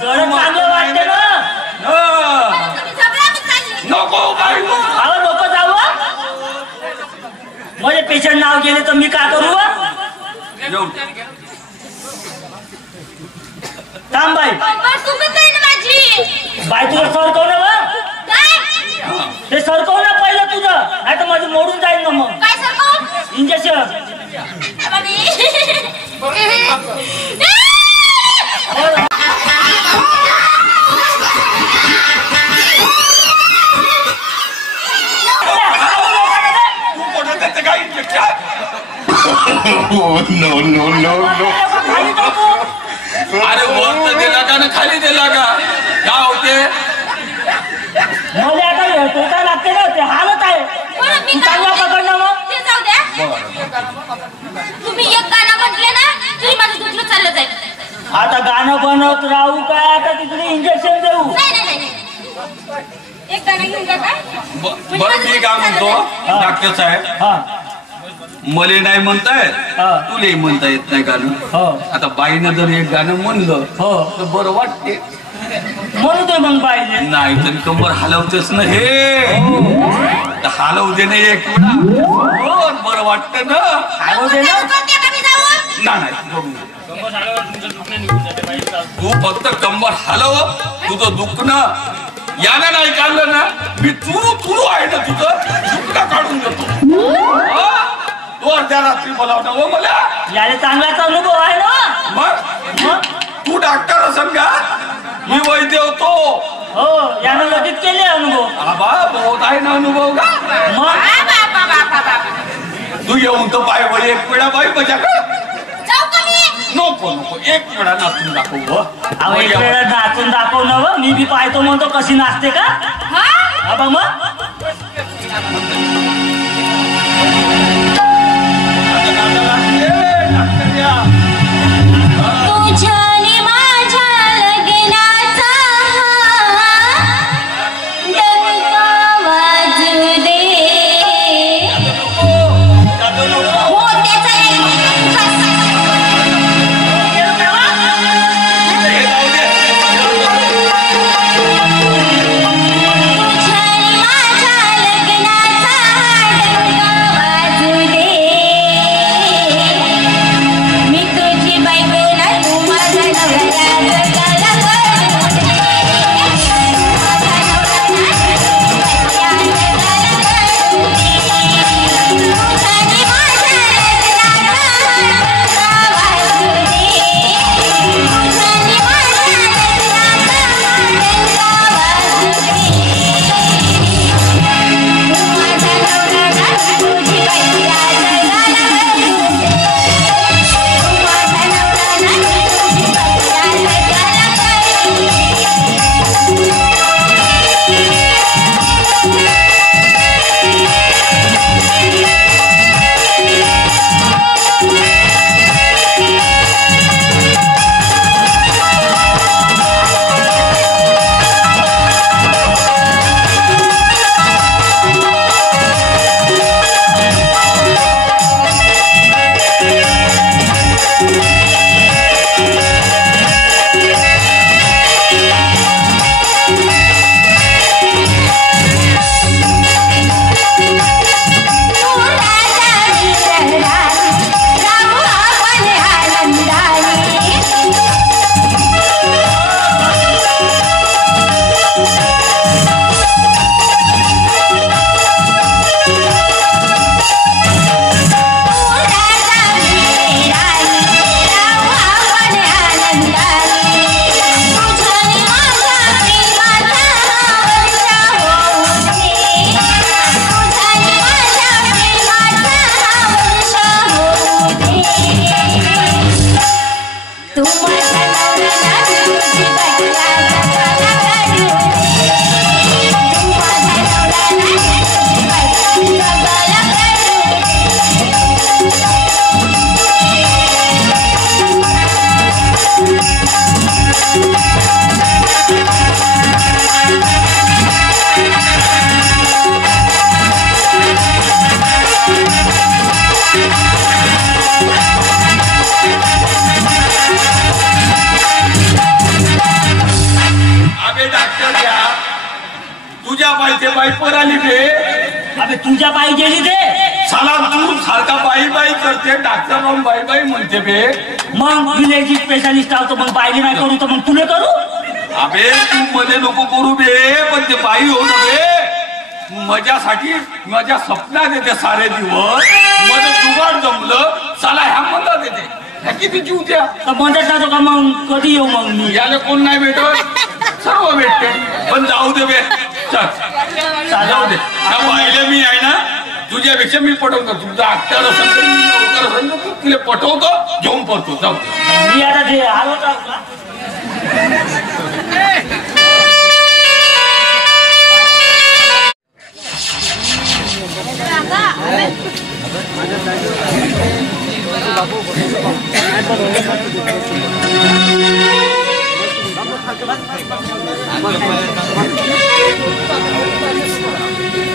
जड चांगलं वाटते ना. नको बाई अहो नको जाऊ. माझे पेशंट नाव गेले तर मी का करू. थांब बाई. बाई तुला सरकव ना. ते सरकव ना पहिलं तुझं, नाही तर माझं मोडून जाईल ना. मग इंजेक्शन अरे वर दिला का ना खाली दिला का होते. मला आता टोका लागते ना. ते हालत आहे. चांगला पकडणं मग. तुम्ही एक गाणं म्हटले ना तरी माझं दुखलं चाललं जाईल. आता गाणं बनवत राहू काय? आता तिकडे इंजेक्शन देऊ. एक गाणं घेऊन जा काय. बरं मी काय म्हणतो डॉक्टर साहेब. हा मले नाही म्हणताय तुलाही म्हणता येत नाही गाणं. आता बाईनं जर एक गाणं म्हणलं तर बरं वाटते. म्हणू दे मग पाहिजे. नाही तरी कंबर हलवतेच ना. हे हलवू दे ना एक वेळा बरं वाटत ना. हलवू दे ना. तू फक्त कंबर हलव. तुझं दुखणं यानं नाही काढलं ना मी तुरू आहे ना तुझं दुखणं काढून देतो. तू अर्ध्या रात्री बोलावं ना मला. याला चांगलाच अनुभव आहे ना. मग तू डॉक्टर असेल का? मी वैद्य होतो. हो यानं लगेच केले अनुभव. आबा बहुत आहे ना अनुभव का. तू येऊन तो पाय वळी एक वेळा बाई मजा का. नको नको एक वेळा नाचून दाखव. अहो एक वेळा नाचून दाखव ना. मी बी पाहतो म्हणतो कशी नाचते का. आबा मग तुझ्याने माझ्या लग्नाचा डंका वाजू दे. हो त्याचा तुझ्याने माझ्या लग्नाचा डंका वाजू पाहिजे बाई पर आली बे. अबे तुझ्या पायी गेली ते साला तू सारखा बाई बाई करते डॉक्टर राहून बाई बाई म्हणते बे. मग विलेज स्पेशालिस्ट आहोत मग पाहिजे नाही करू तर मग तुला करू. अबे तू मध्ये नको करू बे पण ते बाई हो ना बे मजासाठी माझ्या स्वप्नात येते सारे दिवस. मध्ये जुगाड जमलं साला ह्या मदत येते ह्या किती जीव द्या तर मदत जातो का मग कधी येऊ मग मी. याला कोण नाही भेटत सर्व भेटते पण जाऊ दे बे. चल जाऊ दे त्या बाईला मी आहे ना तुझ्यापेक्षा मी पटवतो. तुझा अख्तर असेल तर मी नोकर असेल तर तू तुला पटवतो घेऊन पडतो. जाऊ दे मी आता ते आलो का.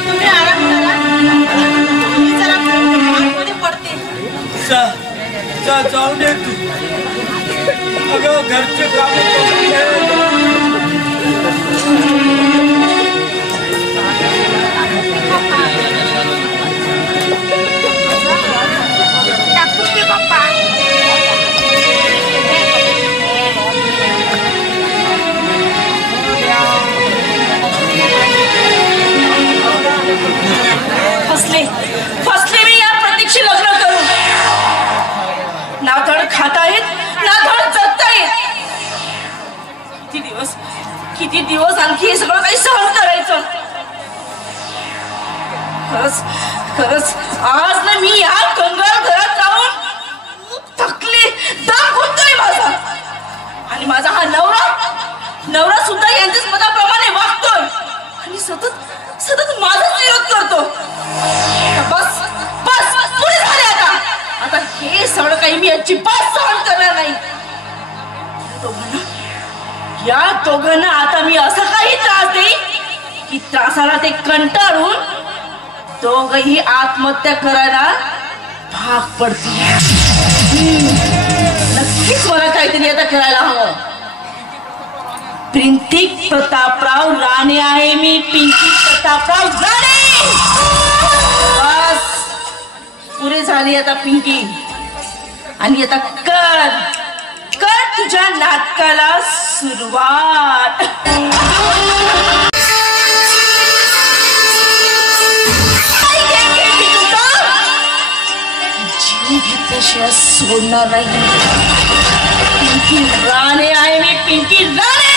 तुम्ही आराम करा. मी जरा मध्ये पडते. जाऊ दे तू. अगं घरचे काम फसले मी या प्रतीक्षी लग्न करून. ना धड खाता येत ना धड जगता येत. किती दिवस आणखी हे सगळं काही सहन करायचं. खरंच आज ना मी या कंगाल घरात राहून थकले. दम घुटतोय माझा. आणि माझा हा नवरा सुद्धा यांच्याच मताप्रमाणे वागतोय आणि सतत माझाच विरोध करतो. बस पुढे झाले आता हे सगळं काही मी अजिबात सहन करणार नाही. या दोघांना आता मी असं काही त्रास देईन की त्रासाला ते कंटाळून दोघही आत्महत्या करायला भाग पडतील. नक्कीच मला काहीतरी आता करायला हवं. प्रिंतिक प्रतापराव राणे आहे मी. पिंकी प्रतापराव राणे. बस पुरे झाली आता पिंकी. आणि आता कर तुझ्या नाटकाला सुरुवात. जीव घेतल्याशिवाय सोडणार नाही. पिंकी राणे आहे मी. पिंकी राणे.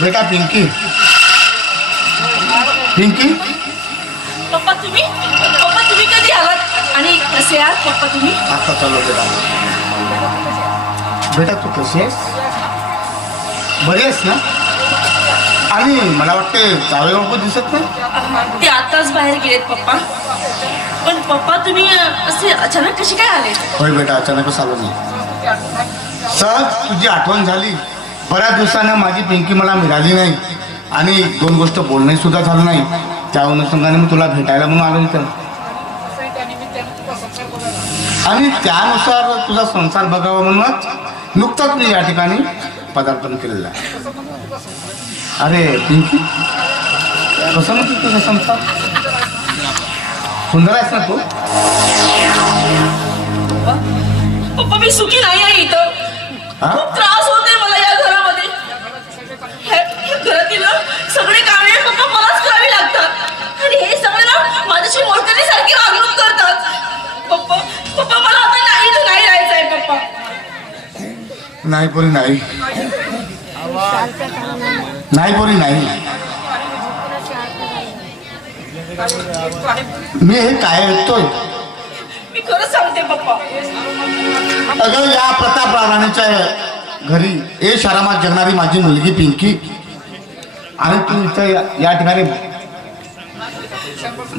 बेटा पिंकी पप्पा तुम्ही कधी आलात आणि कसे आहात पप्पा तुम्ही. आता चालू बेटा तू कशी आहेस. बरी आहेस ना. आणि मला वाटते जावे बापू दिसत नाही. ते आताच बाहेर गेलेत पप्पा. पण पप्पा तुम्ही असे अचानक कशी काय आले. होय बेटा अचानकच आलो नाही. सहज तुझी आठवण झाली. बऱ्याच दिवसानं माझी पिंकी मला मिळाली नाही आणि दोन गोष्ट बोलणं सुद्धा झालं नाही. त्या अनुषंगाने मी तुला भेटायला म्हणून आलो इथं. आणि त्यानुसार तुझा संसार बघावा म्हणूनच नुकताच मी या ठिकाणी पदार्पण केलेलं आहे. अरे पिंकी कसं म्हणतो तुझा संसार. सुंदर आहेस ना तू. पप्पा मी सुखी नाही आहे इथं. खूप त्रास होते मला या घरामध्ये. घरातील सगळे कामे पप्पा मलाच करावी लागतात आणि हे सगळे ना माझ्याशी मोलकरीसारखी वागणूक करतात. पप्पा मला आता नाही राहायचंय पप्पा. नाही पोरी नाही. मी हे काय ऐकतोय. मी खरंच सांगते पप्पा. अगं या प्रतापराव राणेच्या घरी आरामात जगणारी माझी मुलगी पिंकी आणि तू इथं या ठिकाणी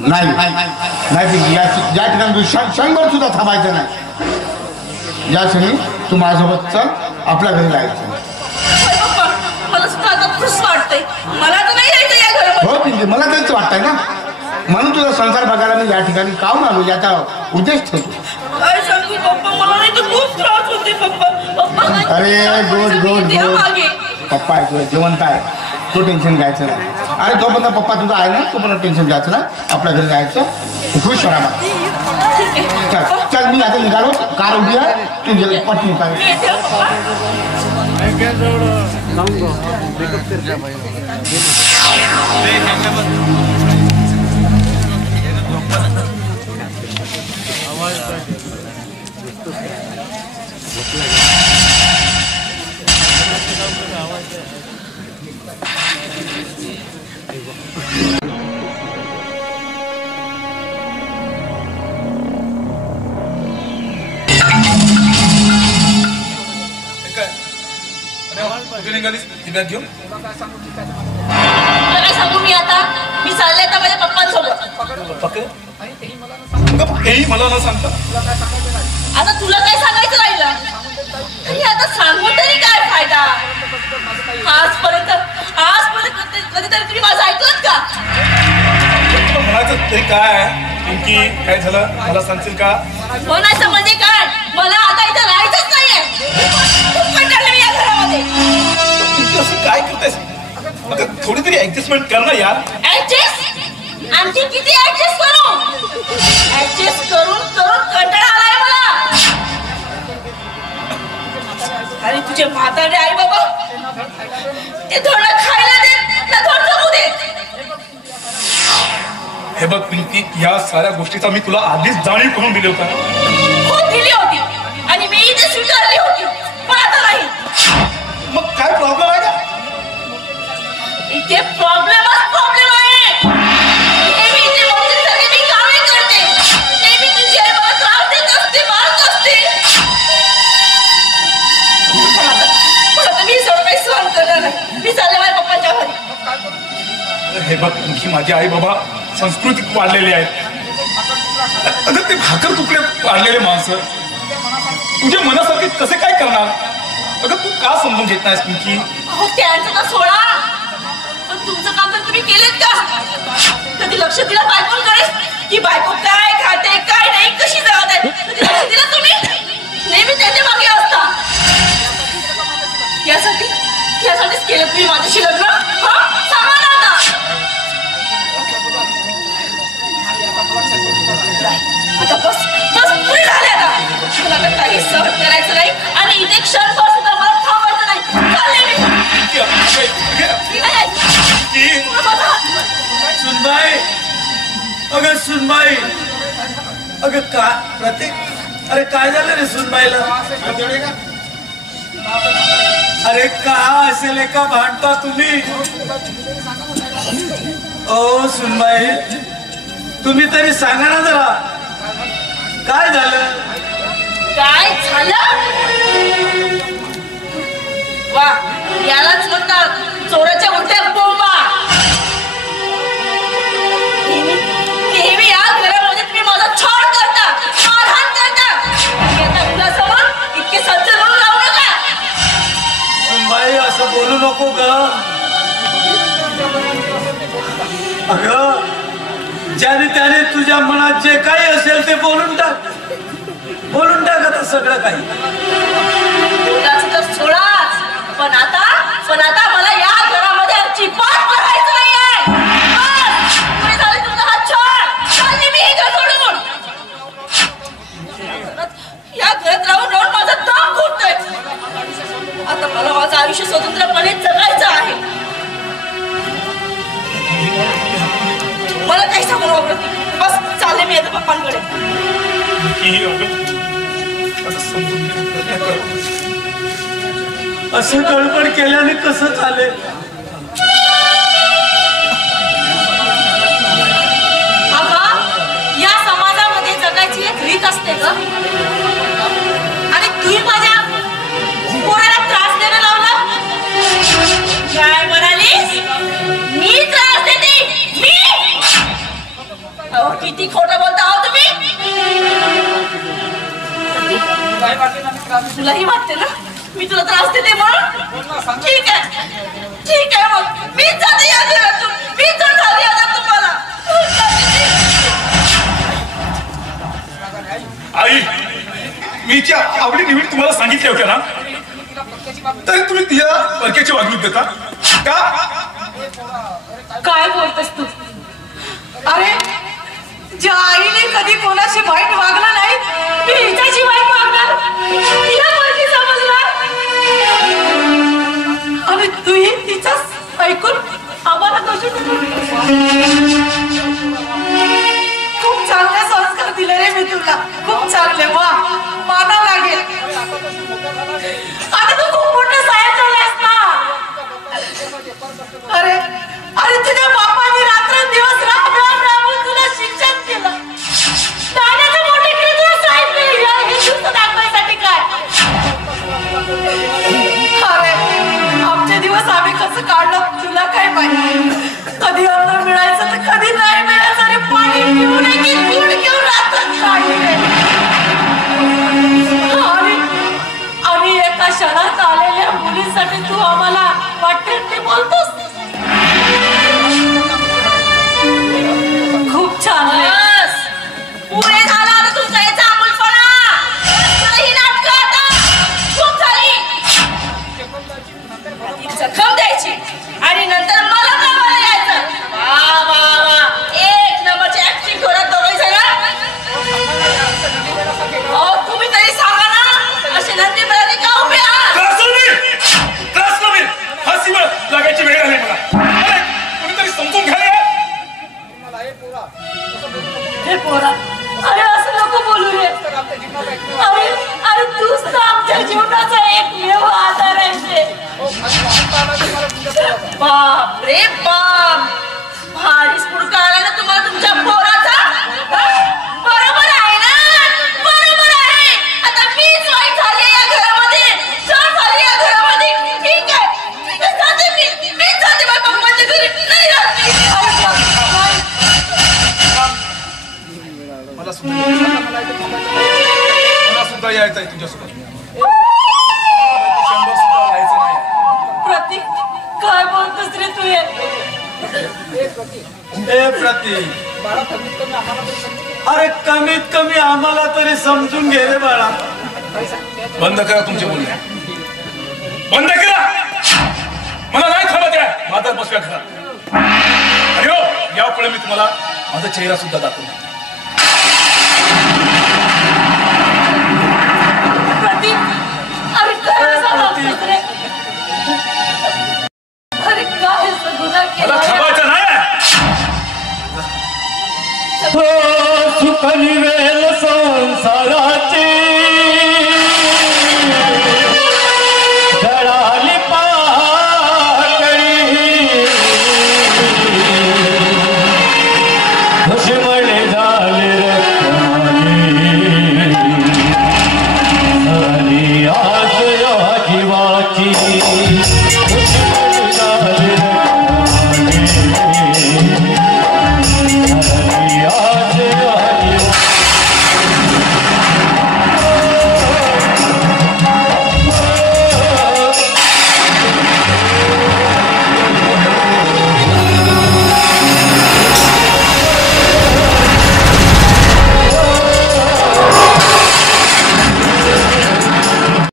नाही पिंकी या ठिकाणी तू क्षणभर सुद्धा थांबायचं नाही. या क्षणी तू माझ्यासोबत चल आपल्या घरी जायचं. मला सुद्धा आता तसंच वाटतंय. मला तर नाही राहायचं या घरामध्ये. हो पिंकी मला तेच वाटतंय ना. म्हणून तुझा संसार बघायला मी या ठिकाणी काहून आलो याचा उद्देश ठेवतो. काय सांगू पप्पा, मला नाही तर खूप त्रास होते पप्पा. पप्पा अरे गुड गुड द्या गुड. मागे. पप्पा ऐकूया, जिवंत आहे, तू टेन्शन घ्यायचं नाही. अरे जोपर्यंत पप्पा तुझा आहे ना तोपर्यंत टेन्शन घ्यायचं ना. आपल्या घरी जायचं, खुश करा मग. चल चल, मी आता निघालो, कार उभी आहे, तुझी पत्नी काय. मी येते पप्पा. घेऊन काय सांगू मी आता, मी चालले आता माझ्या पप्पांसोबत. हेही मला न सांगता आता तुला काय सांगायचं राहिलं, आणि आता सांगून तरी काय फायदा. आजपर्यंत कधीतरी तुम्ही माझं ऐकलत का. म्हणायचं तरी काय पिंकी, काय झालं मला सांगशील का. म्हणायचं म्हणजे काय, मला आता इथं राहायचंच नाहीये. खूप कंटाळले मी या घरामध्ये. पिंकी असं काय करतेस, अगं थोडी तरी ऍडजस्टमेंट कर ना यार. ऍडजस्ट, आणखी किती ऍडजस्ट करू. ऍडजस्ट करून करून कंटाळा आलाय मला. आणि तुझे म्हातारे आई बाबा ते थोडं खायला देत ना, थोडं जगू देत. हे बघ पिंकी, या साऱ्या गोष्टीचा मी तुला आधीच जाणीव करून दिली होता. हो दिली होती, आणि मी इथे स्वीकारली होती, पण आता नाही. मग काय प्रॉब्लेम आहे का. इथे प्रॉब्लेम आहे. नेहमी इथे मोठीसाठी मी कामे करते, नेहमी तुझी आई बाबा त्रास देत असते, मारत असते. पण आता मी सगळं काही सहन करणार नाही. मी चालले माझ्या पप्पांच्या घरी. हे बघ पिंकी, माझे आई बाबा संस्कृतीत वाढलेले आहेत. अगं ते भाकर तुकडे वाढलेले माणसं तुझ्या मनासारखे कसे काय करणार. अगं तू का समजून घेत नाहीस पिंकी. अहो त्यांचं तर सोडा, पण तुमचं काम तर तुम्ही केलेत का. कधी लक्ष दिलं बायकोकडे, की बायको काय खाते काय नाही, कशी जगत आहे, कधी लक्ष दिलं तुम्ही. नेहमी त्याच्या मागे असता. यासाठीच केलं तुम्ही माझ्याशी लग्न. सांगा ना आता. आता बस पुढे झाले. आता मला आता काही सहन करायचं नाही, आणि इथे क्षणभर सुद्धा मला थांबायचं नाही. चालले मी. सुनबाई, अगं सुनबाई, अगं का प्रतीक, अरे काय झालं रे सुनबाईला. अरे का असेल का भांडता तुम्ही. ओ सुनबाई, तुम्ही तरी सांगा ना जरा, काय झालं. काय झालं. वा, यालाच म्हणतात चोराच्या उलट्या बोंबा. नेहमी या घरामध्ये तुम्ही माझा छळ करता, मारहाण करता. आता मुलासमोर इतके सज्जन म्हणून राहू नका. सुनबाई असं बोलू नको ग. अगं ज्याने त्याने तुझ्या मनात जे काही असेल ते बोलून टाक आता सगळं काही. तर सोडाच, पण आता मला या घरामध्ये अजिबात बघायचं नाहीये. पुढे झाले तुमचा हा छळ. चालले मी हे घर सोडून. या घरात राहून माझा दम घुटतोय. आता मला माझं आयुष्य स्वतंत्रपणे जगायचं आहे. मला काही सांगू नको. बस चालले मी आता पप्पांकडे. असं गडबड केल्याने कसं चालेल. अगं या समाजामध्ये जगायची एक रीत असते ग, आणि तू माझ्या पोराला त्रास द्यायला लावला. काय म्हणालीस. मी त्रास देते. मी अहो किती खोटं बोलता आहो तुम्ही. तुलाही वाटते ना मी तुला त्रास देते म्हणून. ठीक आहे मग मीच जाते या घरातून. मीच झाली आता तुम्हाला. आई मी तिच्या आवडी निवडी तुम्हाला सांगितल्या होत्या ना, तरी तुम्ही तिला परक्याची वागणूक देता का? काय बोलतोस तू? अरे ज्या आईने कधी कोणाशी वाईट वागला नाही ती हिच्याशी वाईट वागणार तिला पोरगी समजणार, आणि तूही तिचाच ऐकून आम्हाला दोषी खूप चांगले संस्कार दिले रे मी तुला, खूप चांगले. वा माना लागेल. आता तू खूप मोठं साहेब झालास ना. अरे अरे तुझ्या बापाने रात्रंदिवस राबून तुला शिक्षण केलं, दाण्याचं मोठे केलं, तुला साहेब केलं हे नुसतं दाखवायसाठी काय? अरे आमचे दिवस आम्ही कसं काढलं तुला काय माहिती? कधी अन्न मिळायचं तर कधी नाही मिळायचं, आणि पाणी पिऊन एक गुड घेऊन राहतात आणि एका शहरात आलेल्या मुलीसाठी तू आम्हाला वाटते ते बोलतोस. खूप छान पुरे झाला आता तुमचा याचा अमूलपणा. ही नाटकं आता खूप झाली. जखम द्यायची आणि नंतर मला कामाला यायचं. वा वा वा, एक नंबरची ऍक्टिंग करत दोघे जण. तुम्ही तरी सांगा ना, अशी नंदी मिळाली का उभे आहात? लागायची वेळ आली मला. कोणीतरी समजून घ्या. हे पोरा, अरे असं नको बोलू रे. अरे तूच तर आमच्या जीवनाचा एकमेव आधार आहे. बाप रे बाप, भारीच पुडका आला ना तुम्हाला तुमच्या पोराचा. बरोबर आहे ना, बरोबर आहे. आता मीच वाईट झाली या घरामध्ये, चढ झाली या घरामध्ये. ठीक आहे जाते मीच जाते माझ्या पप्पांच्या घरी, नाही राहत मी. मला सुद्धा यायचं आहे तुझ्यासोबत. 100 सुद्धा यायचं नाही. प्रतीक काय बोलतोस रे तू? प्रतीक, अरे कमीत कमी आम्हाला तरी समजून घे रे बाळा. बंद करा तुमचे बोलणे, बंद करा. मला नाही थांबत आहे माझा बसव्या घरात. आणि हो यापुढे मी तुम्हाला माझा चेहरा सुद्धा दाखवतो.